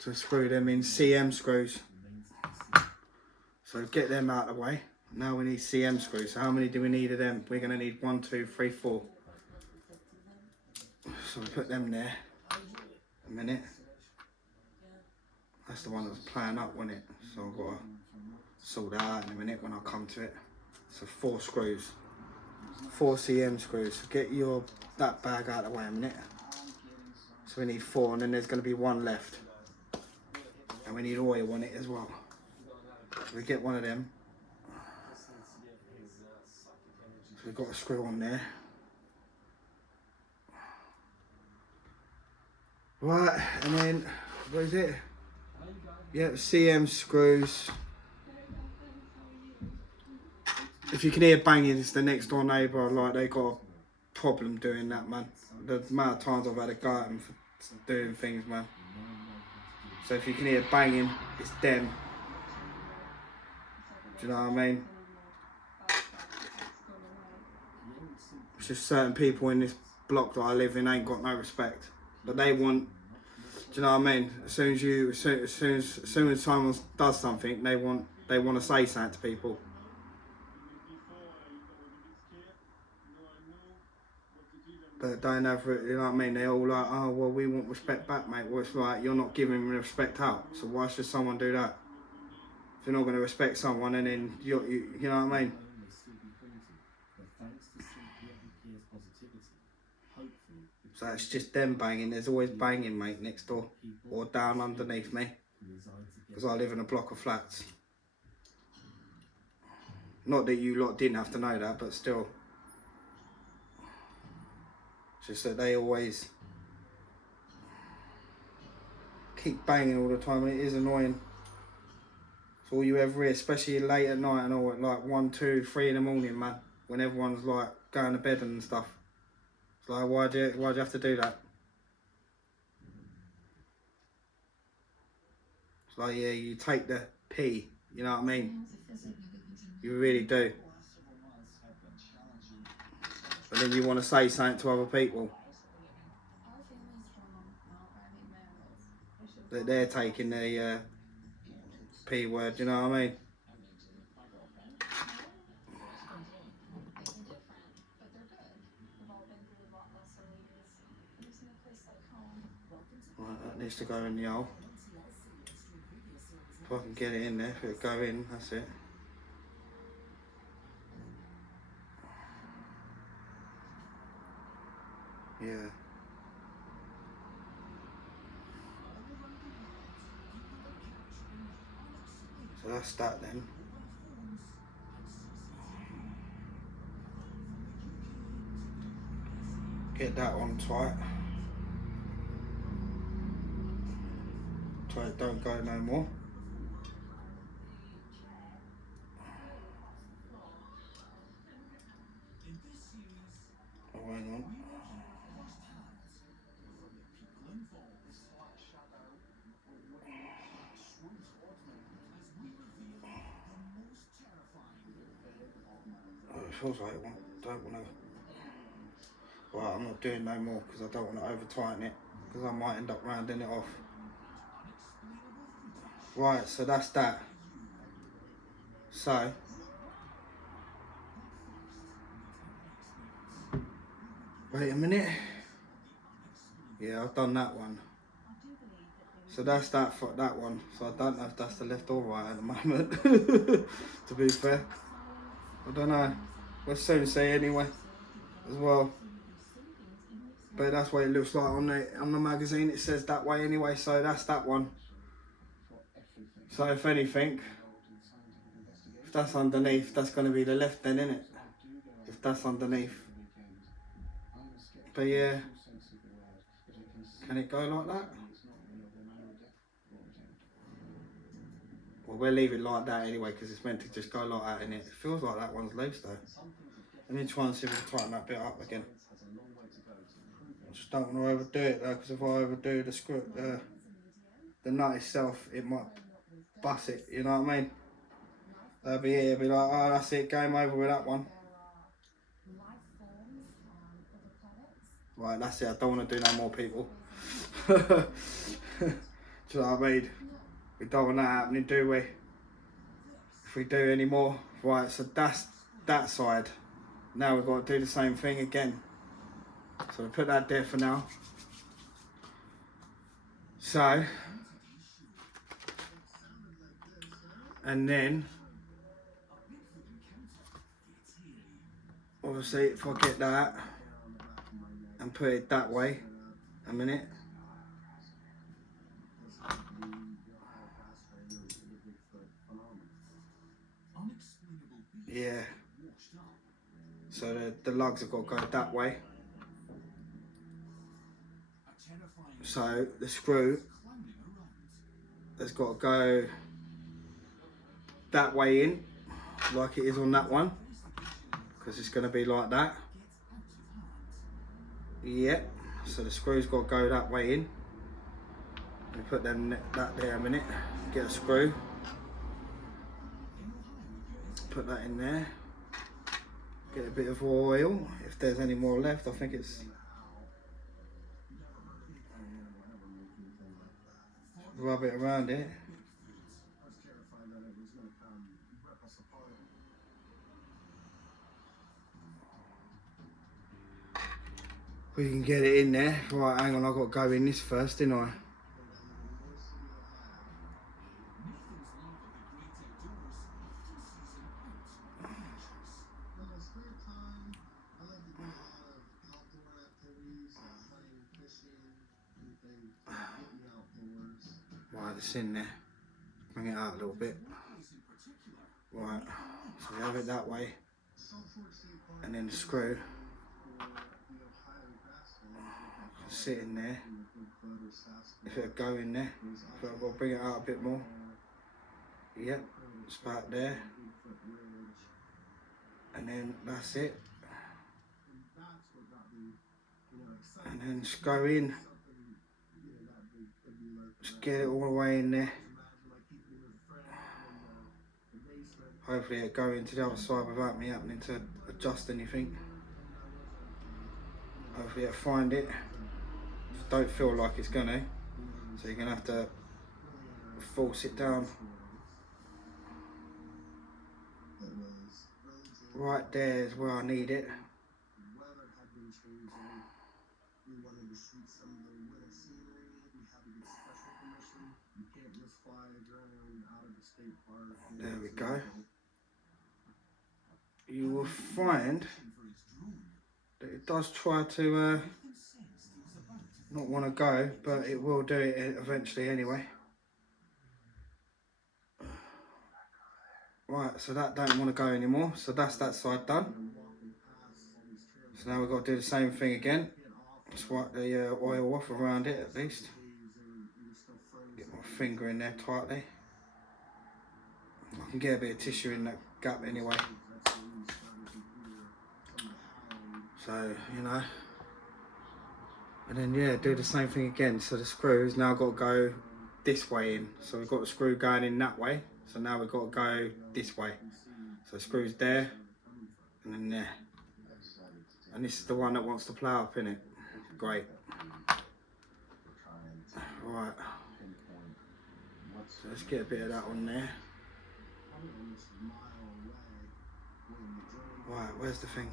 To screw them in, CM screws. So get them out of the way. Now we need CM screws. So how many do we need of them? We're going to need 1, 2, 3, 4. So we put them there. A minute. That's the one that's playing up, wasn't it? So I've got to sort that out in a minute when I come to it. So 4 screws. 4 CM screws. So get that bag out of the way a minute. So we need 4, and then there's going to be 1 left. And we need oil on it as well. So we get one of them. So we've got a screw on there. Right, and then, what is it? Yep, CM screws. If you can hear banging, it's the next door neighbour. Like, they got a problem doing that, man. The amount of times I've had to go at them for doing things, man. So if you can hear banging, it's them. Do you know what I mean? It's just certain people in this block that I live in ain't got no respect. But they want, do you know what I mean? As soon as someone does something, they want to say something to people. But don't have, you know what I mean? They're all like, oh, well, we want respect back, mate. Well, it's like, you're not giving them respect out. So why should someone do that? If you're not going to respect someone, and then, you know what I mean? So it's just them banging. There's always banging, mate, next door. Or down underneath me. because I live in a block of flats. Not that you lot didn't have to know that, but still. It's just that they always keep banging all the time, and it is annoying. It's all you ever hear, especially late at night and all, at like 1, 2, 3 in the morning, man. When everyone's like going to bed and stuff. It's like, why'd you have to do that? It's like, yeah, you take the pee, you know what I mean? You really do. But then you want to say something to other people that they're taking the P word, you know what I mean? Right, that needs to go in the hole. If I can get it in there, if it'll go in, that's it. Yeah. So that's that then. Get that on tight. So it don't go no more. Oh, hang on. Oh, it feels like I don't want to. Well, I'm not doing no more because I don't want to over tighten it, because I might end up rounding it off. Right, so that's that. So wait a minute. Yeah, I've done that one. So that's that for that one. So I don't know if that's the left or right at the moment. To be fair, I don't know. We'll soon see anyway, as well. But that's what it looks like on the magazine. It says that way anyway. So that's that one. So if anything, if that's underneath, that's going to be the left then, isn't it? If that's underneath. But yeah, can it go like that? Well, we'll leave it like that anyway, because it's meant to just go like that, innit? It feels like that one's loose though. Let me try and see if we can tighten that bit up again. I just don't want to overdo it though, because if I overdo the screw, the nut itself, it might bust it, you know what I mean? That'll be it, it'll be like, oh, that's it, game over with that one. Right, that's it, I don't want to do no more, people. Do you know what I mean? We don't want that happening, do we? If we do any more. Right, so that's that side. Now we've got to do the same thing again. So we put that there for now. So, and then, obviously if I get that and put it that way, a minute. Yeah. So the lugs have got to go that way. So the screw has got to go that way in, like it is on that one, because it's going to be like that. Yep. So the screw's got to go that way in. Let me put that there a minute. Get a screw. Put that in there. Get a bit of oil, if there's any more left. I think it's... Rub it around it. We can get it in there. Right, hang on, I've got to go in this first, didn't I? Right, it's in there. Bring it out a little bit. Right, so we have it that way. And then the screw can sit in there. If it'll go in there, but we'll bring it out a bit more. Yep, it's about there. And then that's it. And then just go in. Just get it all the way in there. Hopefully it'll go into the other side without me having to adjust anything. Hopefully it'll find it. Don't feel like it's gonna, so you're gonna have to force it down. Right there is where I need it. There we go. You will find that it does try to not want to go, but it will do it eventually anyway. Right, so that don't want to go anymore, so that's that side done. So now we've got to do the same thing again. Just wipe the oil off around it at least. Get my finger in there tightly. I can get a bit of tissue in that gap anyway. So, you know. And then yeah, do the same thing again. So the screw's now got to go this way in. So we've got the screw going in that way. So now we've got to go this way. So the screw's there and then there. And this is the one that wants to plough up in it. Great. Right. So let's get a bit of that on there. Right, where's the thing?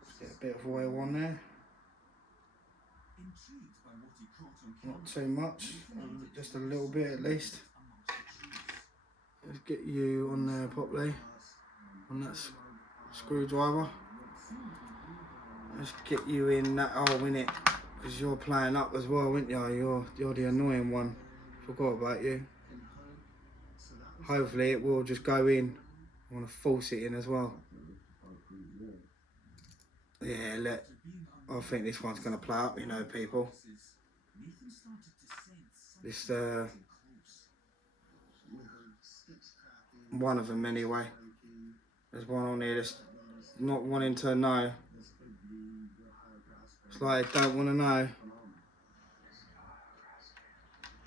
Let's get a bit of oil on there. Not too much, just a little bit at least. Let's get you on there properly, on that screwdriver. Let's get you in that hole in it, because you're playing up as well, aren't you? You're the annoying one. Forgot about you. Hopefully it will just go in. I want to force it in as well. Yeah, look, I think this one's going to play up, you know, people. This, one of them anyway. There's one on here that's not wanting to know. It's like, don't want to know.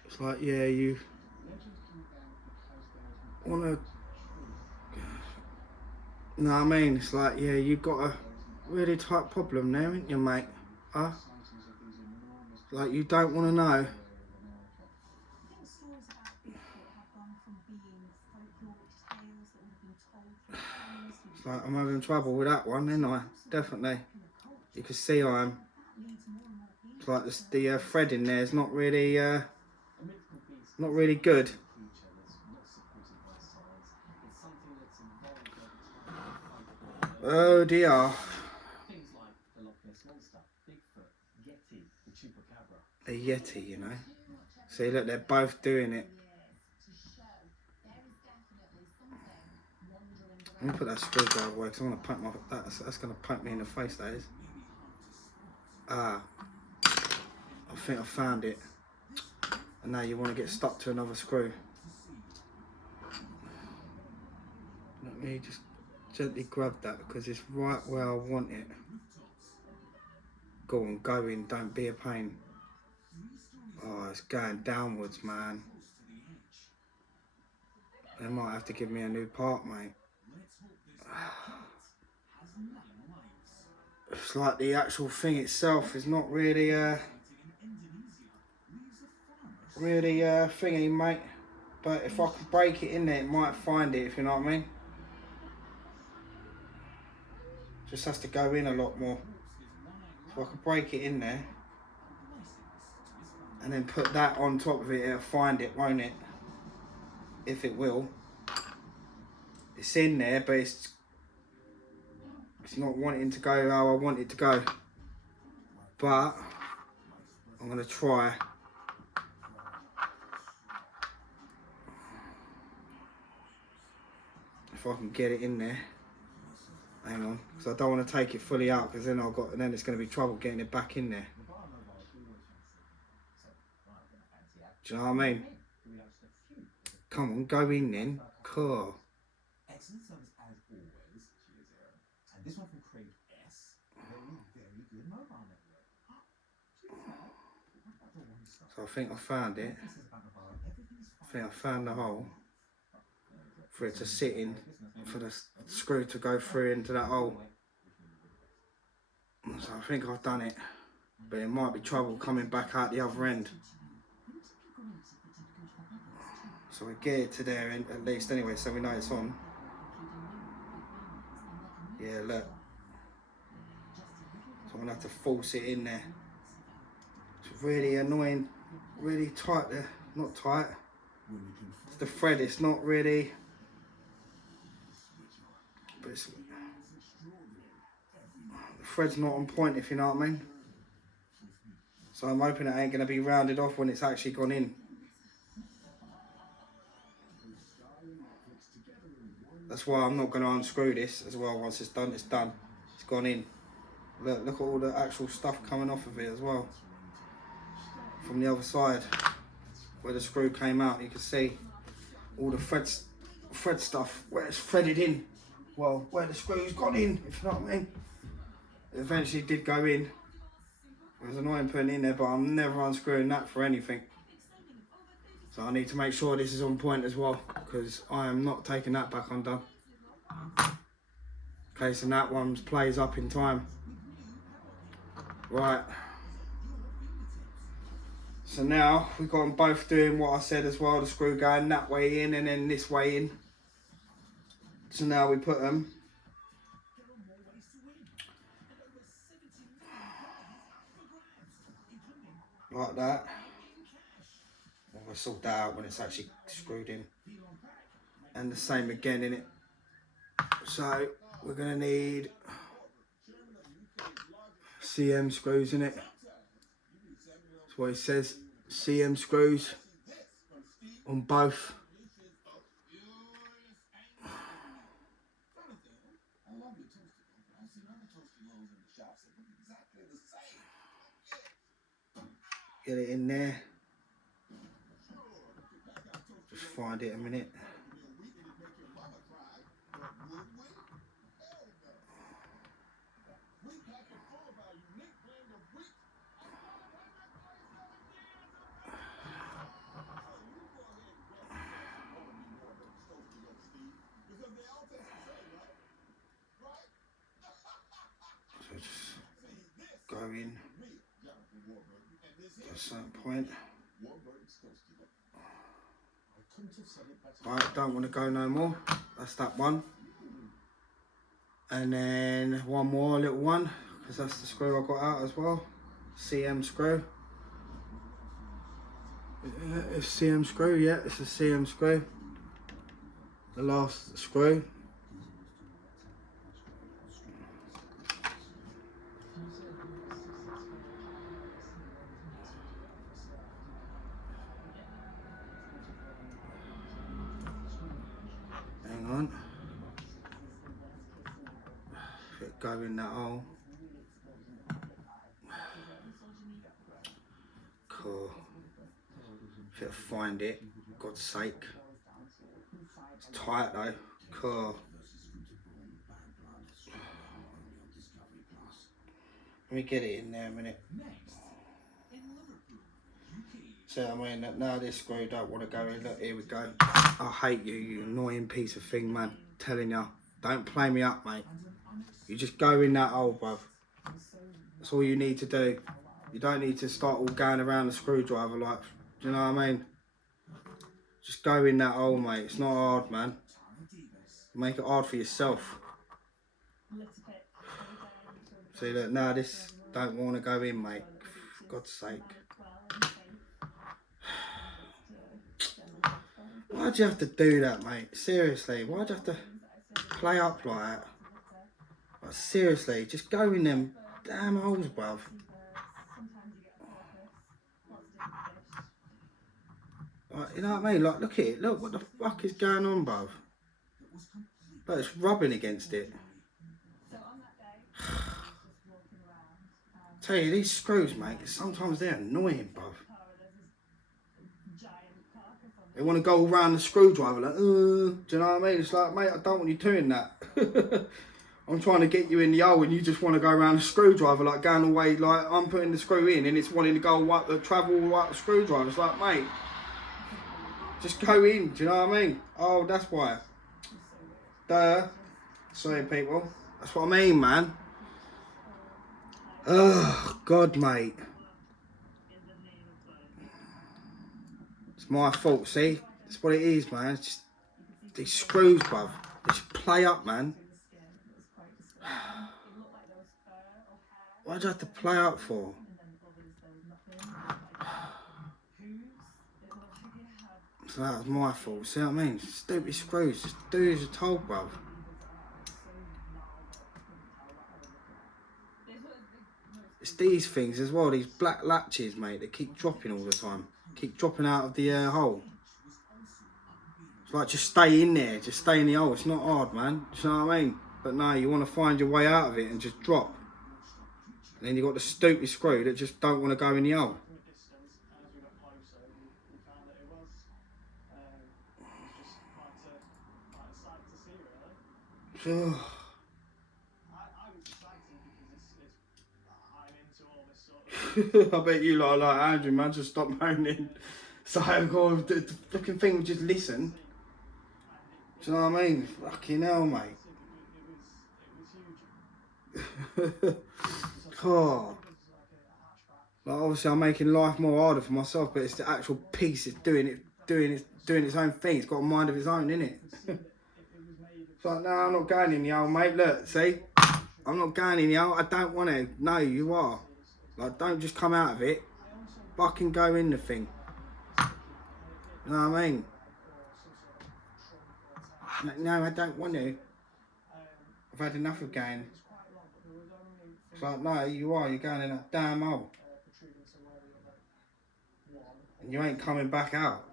It's like, yeah, you want to... No, I mean, it's like, yeah, you've got a really tight problem there, ain't you, mate? Huh? Like, you don't want to know. It's like, I'm having trouble with that one, ain't I? Definitely. You can see I'm... It's like the thread in there is not really good. Oh dear. A Yeti, you know. See, look, they're both doing it. I'm gonna put that screwdriver away because I want to poke my... That's gonna poke me in the face, that is. Ah. I think I found it. And now you want to get stuck to another screw. Let me just gently grab that because it's right where I want it. Go on, go in, don't be a pain. Oh, it's going downwards, man. They might have to give me a new part, mate. It's like the actual thing itself is not really thingy, mate. But if I can break it in there, it might find it, if you know what I mean. Just has to go in a lot more. So I can break it in there and then put that on top of it, it'll find it, won't it? If it will. It's in there, but it's not wanting to go how I want it to go. But I I'm going to try if I can get it in there. Hang on, because I don't want to take it fully out, because then it's going to be trouble getting it back in there. Do you know what I mean? Come on, go in then. Cool. Excellent service as always. And this one from Craig S. Very good mobile network. So I think I found it. I think I found the hole for it to sit in, for the screw to go through into that hole. So I think I've done it, but it might be trouble coming back out the other end. So we get it to there at least anyway, so we know it's on. Yeah, look. So I'm gonna have to force it in there. It's really annoying, really tight there. Not tight. It's the thread, it's not really, but the thread's not on point, if you know what I mean. So I'm hoping it ain't gonna be rounded off when it's actually gone in. That's why I'm not gonna unscrew this as well. Once it's done, it's done. It's gone in. Look at all the actual stuff coming off of it as well. From the other side, where the screw came out, you can see all the thread stuff where it's threaded in. Well, where the screw's gone in, if you know what I mean. It eventually did go in. It was annoying putting it in there, but I'm never unscrewing that for anything. So I need to make sure this is on point as well, because I am not taking that back undone. Okay, so that one plays up in time. Right. So now we've got them both doing what I said as well, the screw going that way in and then this way in. So now we put them like that. We'll sort that out when it's actually screwed in. And the same again in it. So we're going to need CM screws in it. That's what it says, CM screws on both. Get it in there. Just find it a minute. So just go in to a certain point. Right, don't want to go no more. That's that one. And then one more little one, because that's the screw I got out as well. CM screw. It's CM screw, yeah, it's a CM screw. The last screw. Hang on. If it go in that hole. Cool. If it find it, God's sake. It's tight though. Cool. Let me get it in there a minute. So I mean, now this screw don't want to go in. Look, here we go. I hate you, you annoying piece of thing, man. Telling you, don't play me up, mate. You just go in that hole, bruv. That's all you need to do. You don't need to start all going around the screwdriver like, do you know what I mean? Just go in that hole, mate. It's not hard, man. Make it hard for yourself. See, look, now this don't want to go in, mate. For God's sake. Why'd you have to do that, mate? Seriously, why'd you have to play up like that? Like, seriously, just go in them damn holes, bruv. Like, you know what I mean? Like, look at it. Look, what the fuck is going on, bruv? But it's rubbing against it. Tell you, these screws, mate, sometimes they're annoying, bruv. They want to go around the screwdriver like, do you know what I mean? It's like, mate, I don't want you doing that. I'm trying to get you in the hole and you just want to go around the screwdriver like going away, like I'm putting the screw in and it's wanting to go travel up the screwdriver. It's like, mate, just go in, do you know what I mean? Oh, that's why. Duh. Sorry, people. That's what I mean, man. Oh, God, mate. It's my fault, see? That's what it is, man. It's just these screws, bruv. They just play up, man. Why'd you have to play up for? So that was my fault, see what I mean? Stupid screws, just do as you're told, bruv. It's these things as well, these black latches, mate, that keep dropping all the time. Keep dropping out of the hole. It's like, just stay in there, just stay in the hole. It's not hard, man. Do you know what I mean? But no, you want to find your way out of it and just drop. And then you've got the stupid screw that just don't want to go in the hole. I bet you lot are like, Andrew, man, just stop moaning. So the fucking thing would just listen. Do you know what I mean? Fucking hell, mate. Oh. Like, obviously I'm making life more harder for myself, but it's the actual piece it's doing its own thing. It's got a mind of its own, innit? It's like, no, I'm not going in the hole, mate. Look, see? I'm not going in the hole. I don't want to. No, you are. Like, don't just come out of it. Fucking go in the thing. You know what I mean? No, I don't want to. I've had enough of going. It's like, no, you are. You're going in that damn hole. And you ain't coming back out.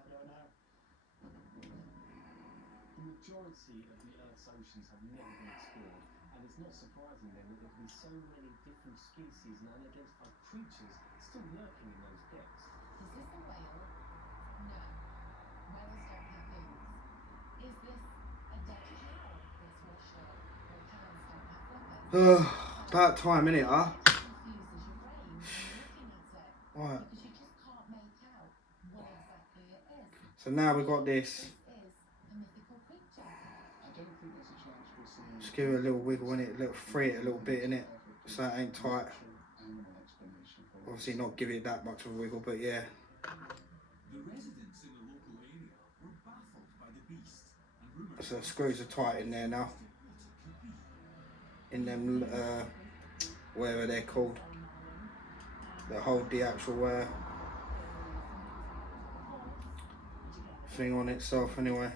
About time, innit, huh? Right. So now we've got this. Just give it a little wiggle in it, a little free it a little bit in it, so it ain't tight. Obviously not give it that much of a wiggle, but yeah. So the screws are tight in there now. In them, whatever they're called, that hold the actual thing on itself anyway.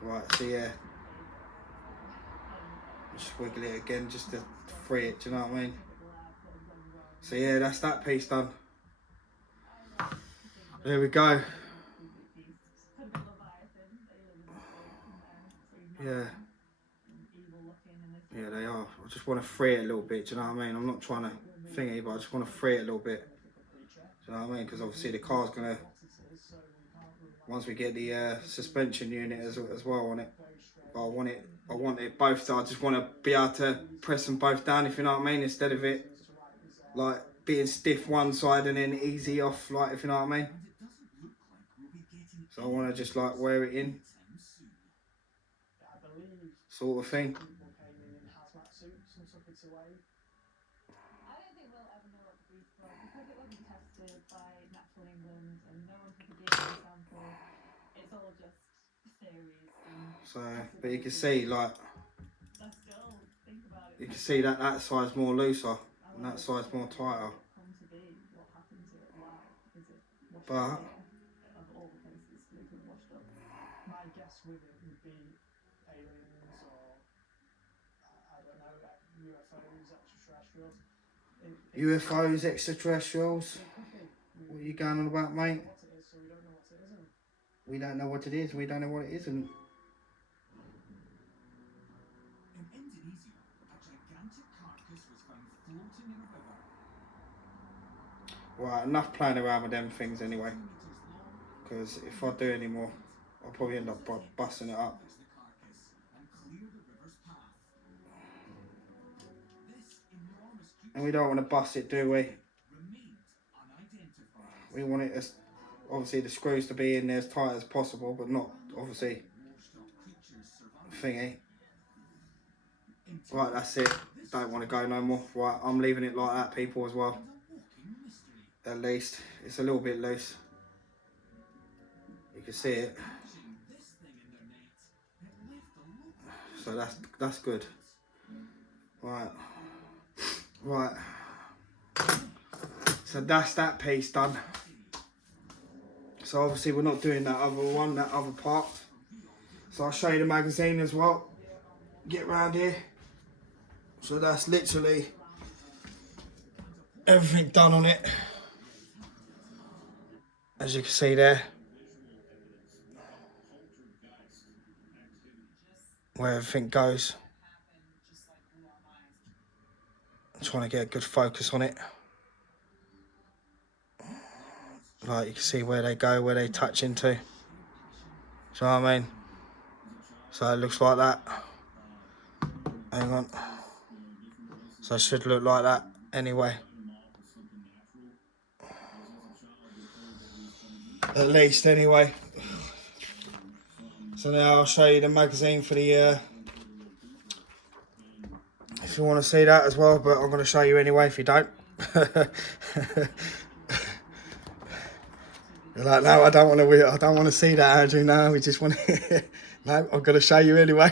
Right, so yeah. Just wiggle it again just to free it, do you know what I mean? So yeah, that's that piece done. There we go. Yeah. Yeah, they are. I just want to free it a little bit, do you know what I mean? I'm not trying to thingy, but I just want to free it a little bit. Do you know what I mean? Because obviously the car's going to, once we get the suspension unit as well on it, I want it both, so I just want to be able to press them both down, if you know what I mean, instead of it like being stiff one side and then easy off, like, if you know what I mean. So I want to just like wear it in, sort of thing. So, but you can see, like, you can see that that side's more looser and that side's more tighter. But UFOs, extraterrestrials, What are you going on about, mate? We don't know what it is. We don't know what it isn't. Right, enough playing around with them things anyway. Because if I do any more, I'll probably end up busting it up. And we don't want to bust it, do we? We want it as, obviously, the screws to be in there as tight as possible, but not, obviously, thingy. Right, that's it. Don't want to go no more. Right, I'm leaving it like that, people, as well. At least. It's a little bit loose. You can see it. So that's good. Right. Right. So that's that piece done. So obviously we're not doing that other one, that other part. So I'll show you the magazine as well. Get round here. So that's literally everything done on it. As you can see there. Where everything goes. I'm trying to get a good focus on it. Like you can see where they go, where they touch into. Do you know what I mean? So it looks like that. Hang on. So it should look like that anyway. At least anyway. So now I'll show you the magazine for the if you want to see that as well, but I'm going to show you anyway if you don't. You're like, no, I don't want to see that, Andrew. No, we just want to. No, I'm going to show you anyway.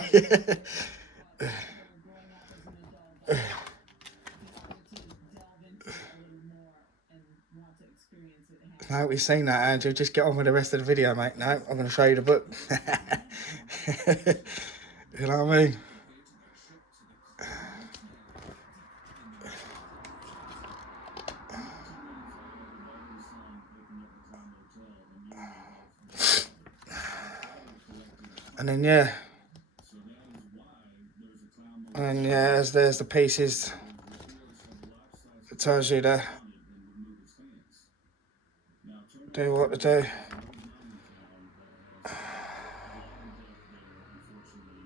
No, we've seen that, Andrew. Just get on with the rest of the video, mate. No, I'm going to show you the book. You know what I mean? And then, yeah. And yeah, there's the pieces. It tells you to do what to do.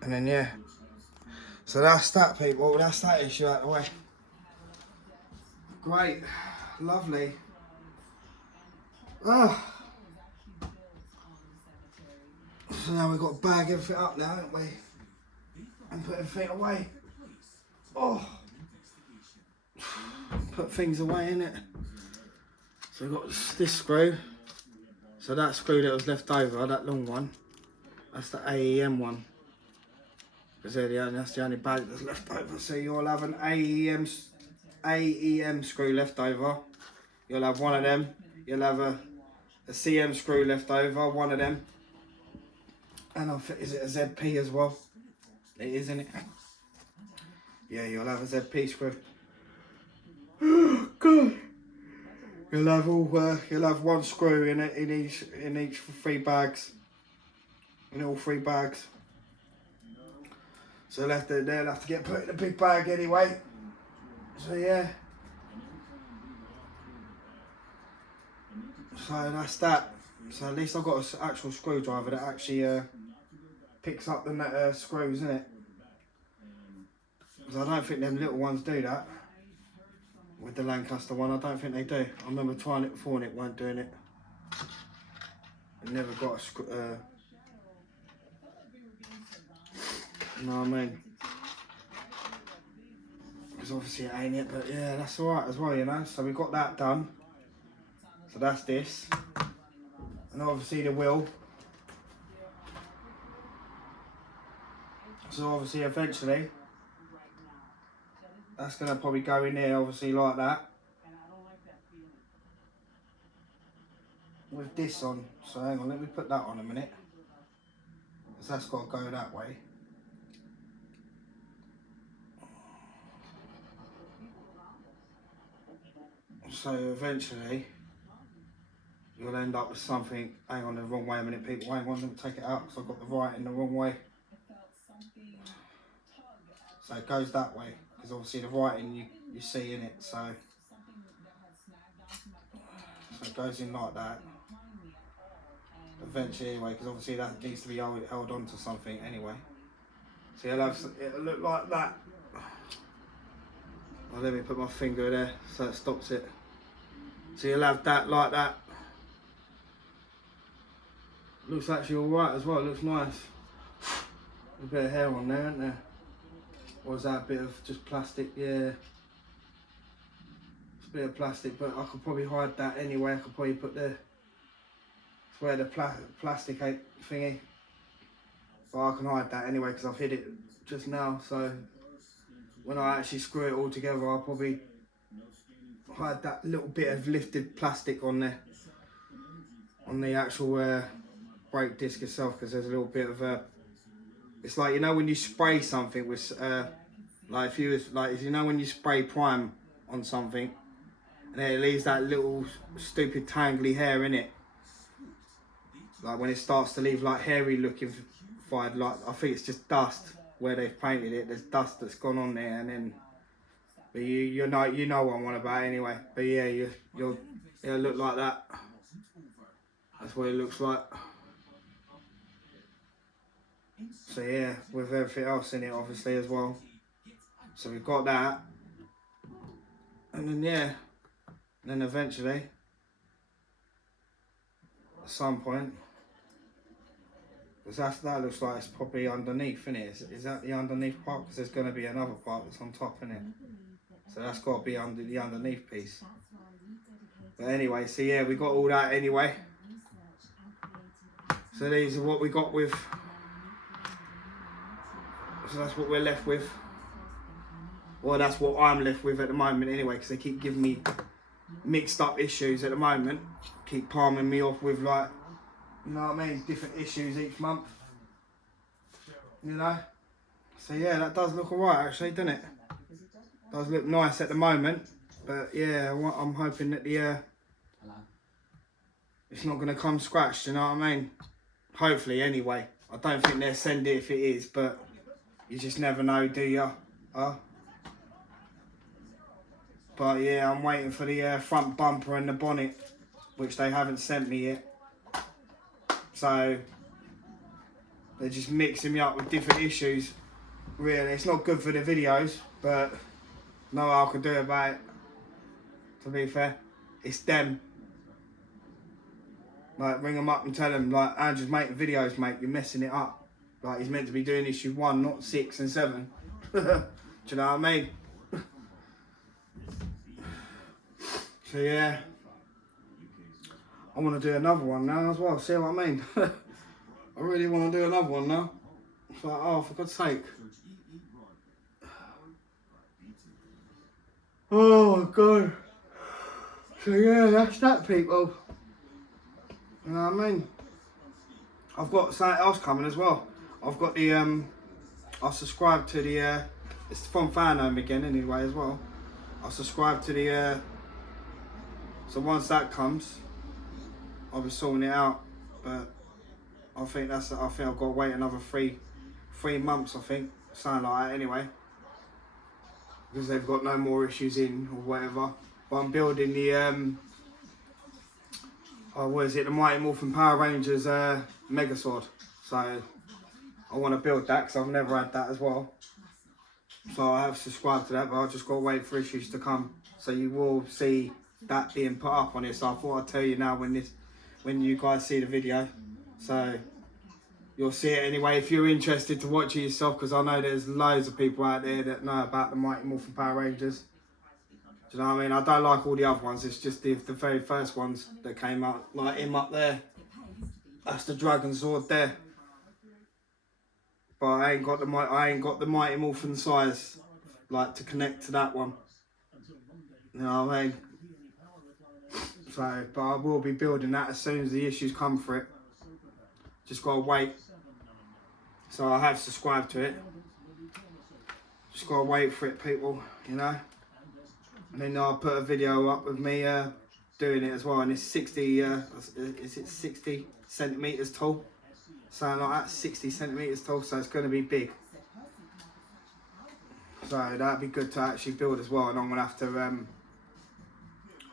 And then, yeah. So that's that, people. That's that issue out of the way. Great. Lovely. Oh. So now we've got to bag everything up now, haven't we? And put everything away. Oh. Put things away, innit? So we've got this screw. So that screw that was left over, that long one, that's the AEM one. Because that's the only bag that's left over. So you'll have an AEM screw left over. You'll have one of them. You'll have a CM screw left over, one of them. And is it a ZP as well? It is, isn't it? Yeah, you'll have a ZP screw. Oh God! You'll have one screw in it in each 3 bags. In all 3 bags. So they'll have to get put in a big bag anyway. So yeah. So that's that. So at least I've got an actual screwdriver that actually picks up the screws, innit? Because I don't think them little ones do that. With the Lancaster one, I don't think they do. I remember trying it before and it weren't doing it. I never got a screw. You know what I mean? Because obviously it ain't it, but yeah, that's alright as well, you know. So we got that done. So that's this. And obviously the wheel. So obviously eventually, that's going to probably go in there, obviously like that. With this on. So hang on, let me put that on a minute. Because that's got to go that way. So eventually, you'll end up with something. Hang on, the wrong way a minute, people. Hang on, let me take it out because I've got the writing the wrong way. So it goes that way because obviously the writing you see in it. So it goes in like that. Eventually, anyway, because obviously that needs to be held on to something anyway. So it'll look like that. Well, let me put my finger there so it stops it. So you'll have that like that. Looks actually alright as well, it looks nice. A bit of hair on there, isn't there? Or is that a bit of just plastic? Yeah. It's a bit of plastic, but I could probably hide that anyway. I could probably put the... It's where the plastic thingy. But I can hide that anyway because I've hid it just now. So when I actually screw it all together, I'll probably hide that little bit of lifted plastic on there. On the actual brake disc itself, because there's a little bit of it's like, you know, when you spray something with like if you know when you spray prime on something and then it leaves that little stupid tangly hair in it, like when it starts to leave like hairy looking fired, like I think it's just dust where they've painted it. There's dust that's gone on there, and then but you know what I'm on about anyway. But yeah, it'll look like that. That's what it looks like. So yeah, with everything else in it obviously as well. So we've got that. And then yeah, then eventually, at some point, because that looks like it's probably underneath, innit? Is that the underneath part? Because there's going to be another part that's on top, innit? So that's got to be under the underneath piece. But anyway, so yeah, we got all that anyway. So these are what we got with. So that's what we're left with. Well, that's what I'm left with at the moment anyway, because they keep giving me mixed up issues at the moment. Keep palming me off with, like, you know what I mean, different issues each month. You know? So yeah, that does look alright actually, doesn't it? Does look nice at the moment. But yeah, I'm hoping that the it's not going to come scratched, you know what I mean? Hopefully anyway. I don't think they'll send it if it is, but you just never know, do you? But yeah, I'm waiting for the front bumper and the bonnet, which they haven't sent me yet. So they're just mixing me up with different issues. Really, it's not good for the videos, but no I can do about it. To be fair, it's them. Like, ring them up and tell them, like, Andrew's making videos, mate, you're messing it up. Like, he's meant to be doing issue 1, not 6 and 7. Do you know what I mean? So yeah, I want to do another one now as well, see what I mean? I really want to do another one now. It's like, oh, for God's sake. Oh my God. So yeah, that's that, people. You know what I mean? I've got something else coming as well. I've got the I subscribed to the it's from FanHome again anyway as well. I subscribed to the so once that comes, I'll be sorting it out. But I think I've got to wait another three months, I think, something like that anyway, because they've got no more issues in or whatever. But I'm building the what is it, the Mighty Morphin Power Rangers Megazord. So I want to build that because I've never had that as well. So I have subscribed to that, but I've just got to wait for issues to come. So you will see that being put up on it. So I thought I'd tell you now when you guys see the video. So you'll see it anyway if you're interested to watch it yourself, because I know there's loads of people out there that know about the Mighty Morphin Power Rangers. Do you know what I mean? I don't like all the other ones, it's just the very first ones that came out, like him up there. That's the Dragon Sword there. But I ain't got the Mighty Morphin size, like, to connect to that one. You know what I mean? So, but I will be building that as soon as the issues come for it. Just gotta wait. So I have subscribed to it. Just gotta wait for it, people, you know? And then I'll put a video up with me doing it as well, and it's 60. Is it 60 centimeters tall? Something like that, 60 centimeters tall. So it's going to be big. So that'd be good to actually build as well, and I'm gonna have to.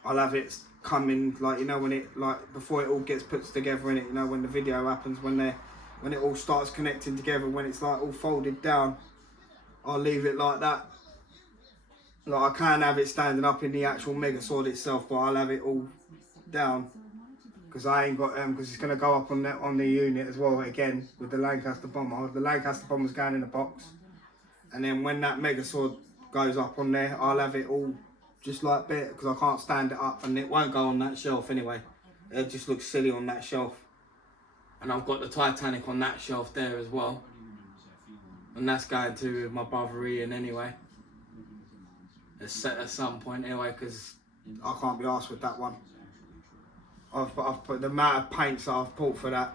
I'll have it come in, like, you know, when it, like, before it all gets put together in it, you know, when the video happens, when it all starts connecting together, when it's like all folded down, I'll leave it like that. Like, I can have it standing up in the actual Megazord itself, but I'll have it all down, because I ain't got because it's gonna go up on the unit as well again with the Lancaster bomber. The Lancaster bomber's going in the box, and then when that Megazord goes up on there, I'll have it all just like that, because I can't stand it up, and it won't go on that shelf anyway. It just looks silly on that shelf. And I've got the Titanic on that shelf there as well, and that's going to my brother Ian anyway. It's set at some point anyway, because I can't be arsed with that one. I've put the amount of paints that I've bought for that,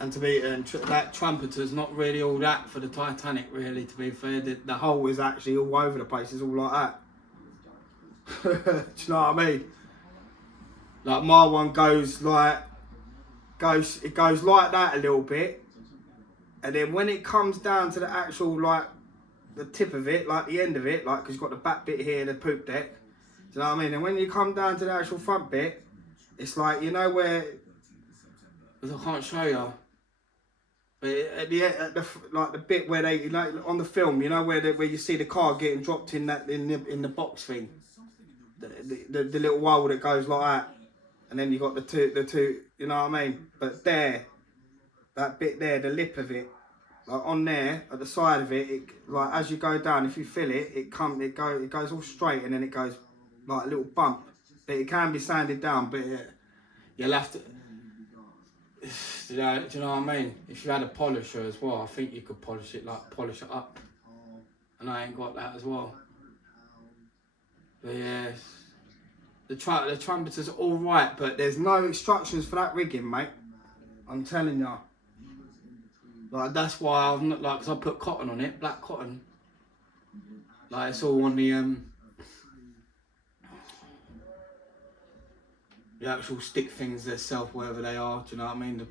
and that trumpeter's not really all that for the Titanic, really, to be fair. The hole is actually all over the place. It's all like that. Do you know what I mean? Like, my one goes like that a little bit, and then when it comes down to the actual, like, the tip of it, like the end of it, like, because you've got the back bit here, the poop deck. Do you know what I mean? And when you come down to the actual front bit, it's like, you know where, I can't show you, but at the bit where they, like, on the film, you know, where you see the car getting dropped in the box thing, the little wall that goes like that, and then you got the two, you know what I mean? But there, that bit there, the lip of it, like on there at the side of it, like as you go down, if you feel it, it goes all straight, and then it goes like a little bump. But it can be sanded down, but you'll have to. Do you know what I mean? If you had a polisher as well, I think you could polish it up. And I ain't got that as well. But yeah, the trumpeter's all right, but there's no instructions for that rigging, mate. I'm telling you. Like, that's why I've not, like, 'cause I put cotton on it, black cotton. Like, it's all on the actual stick things themselves, wherever they are. Do you know what I mean?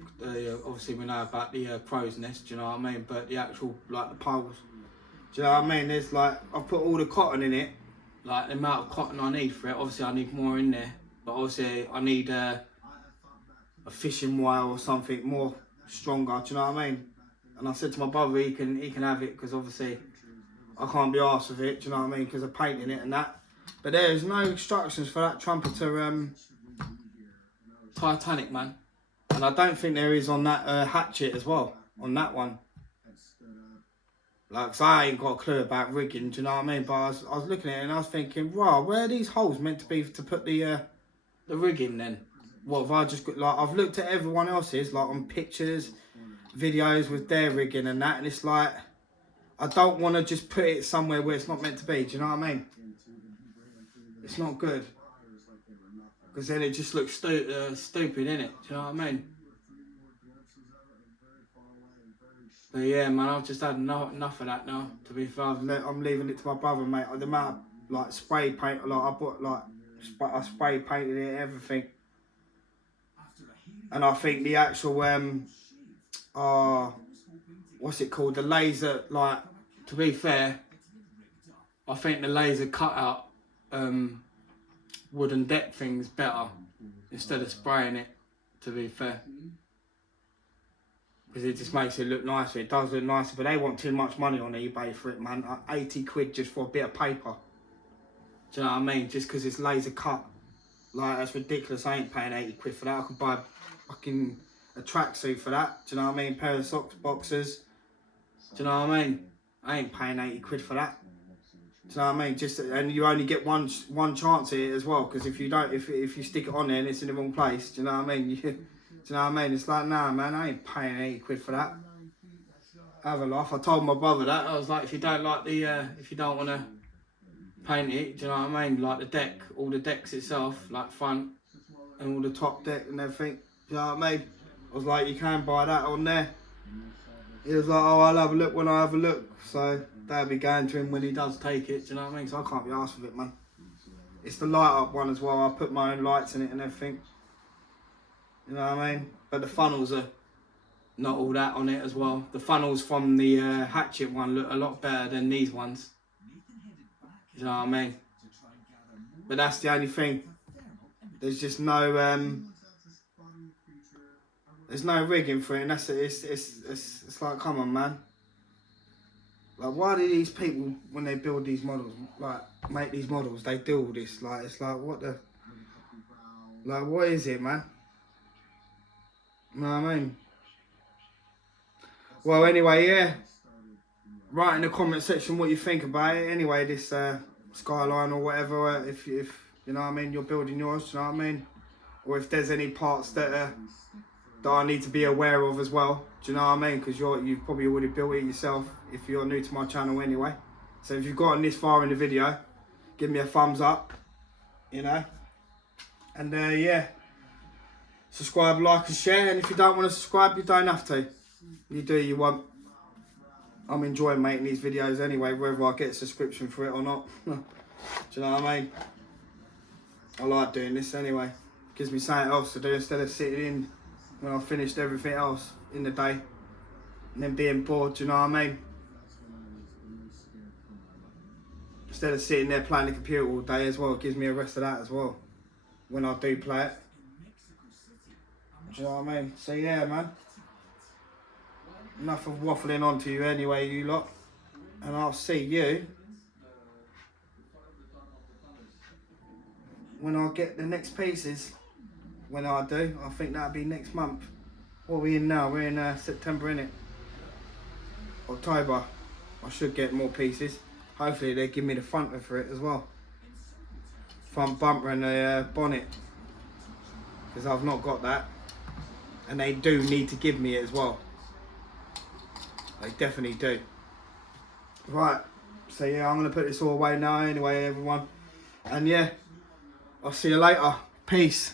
Obviously we know about the crow's nest. Do you know what I mean? But the actual, like, the poles. Do you know what I mean? There's, like, I've put all the cotton in it. Like, the amount of cotton I need for it. Obviously I need more in there, but obviously I need a fishing wire or something more stronger. Do you know what I mean? And I said to my brother, he can have it, because obviously I can't be arsed with it. Do you know what I mean? Because of painting it and that. But there's no instructions for that trumpeter Titanic, man. And I don't think there is on that hatchet as well, on that one. Like, 'cause I ain't got a clue about rigging, do you know what I mean? But I was looking at it and I was thinking, wow, where are these holes meant to be to put the rigging then? What have I just got, like, I've looked at everyone else's, like, on pictures, videos with their rigging and that, and it's like, I don't want to just put it somewhere where it's not meant to be, do you know what I mean? It's not good. Because then it just looks stupid, innit? Do you know what I mean? But yeah, man, I've just had enough of that now. To be fair, I'm leaving it to my brother, mate. The amount of, like, spray paint, like, I put, like, I spray painted it, everything. And I think the actual, what's it called? The laser, like, to be fair, I think the laser cutout, wooden deck thing's better instead of spraying it, to be fair. Because it just makes it look nicer. It does look nicer, but they want too much money on eBay for it, man. 80 quid just for a bit of paper. Do you know what I mean? Just because it's laser cut. Like, that's ridiculous. I ain't paying 80 quid for that. I could buy fucking a tracksuit for that. Do you know what I mean? Pair of socks, boxers. Do you know what I mean? I ain't paying 80 quid for that. Do you know what I mean? Just, and you only get one chance at it as well. Because if you don't, if you stick it on there and it's in the wrong place, do you know what I mean? Do you know what I mean? It's like, nah, man, I ain't paying 80 quid for that. Have a laugh. I told my brother that. I was like, if you don't like the, if you don't want to paint it, do you know what I mean? Like the deck, all the decks itself, like front and all the top deck and everything. Do you know what I mean? I was like, you can buy that on there. He was like, oh, I'll have a look when I have a look. So that'll be going to him when he does take it. Do you know what I mean? So I can't be arsed with it, man. It's the light up one as well. I put my own lights in it and everything. You know what I mean? But the funnels are not all that on it as well. The funnels from the Hatchet one look a lot better than these ones. You know what I mean? But that's the only thing. There's just no there's no rigging for it, and that's it. It's like, come on, man. Like, why do these people, when they build these models, like make these models, they do all this? Like, it's like, what the, like, what is it, man? You know what I mean? Well, anyway, yeah. Write in the comment section what you think about it. Anyway, this Skyline or whatever, if you know what I mean, you're building yours, you know what I mean? Or if there's any parts that I need to be aware of as well, do you know what I mean? Because you've probably already built it yourself if you're new to my channel anyway. So if you've gotten this far in the video, give me a thumbs up, you know? And yeah, subscribe, like and share. And if you don't want to subscribe, you don't have to. You do, you want. I'm enjoying making these videos anyway, whether I get a subscription for it or not. Do you know what I mean? I like doing this anyway. Gives me something else to do instead of sitting in when I've finished everything else in the day and then being bored, do you know what I mean? Instead of sitting there playing the computer all day as well, it gives me a rest of that as well when I do play it. Do you know what I mean? So yeah, man. Enough of waffling on to you anyway, you lot. And I'll see you when I get the next pieces. When I do, I think that'll be next month. What are we in now? We're in September, innit? October. I should get more pieces. Hopefully they give me the fronter for it as well. Front bumper and the bonnet. Because I've not got that. And they do need to give me it as well. They definitely do. Right. So yeah, I'm going to put this all away now anyway, everyone. And yeah, I'll see you later. Peace.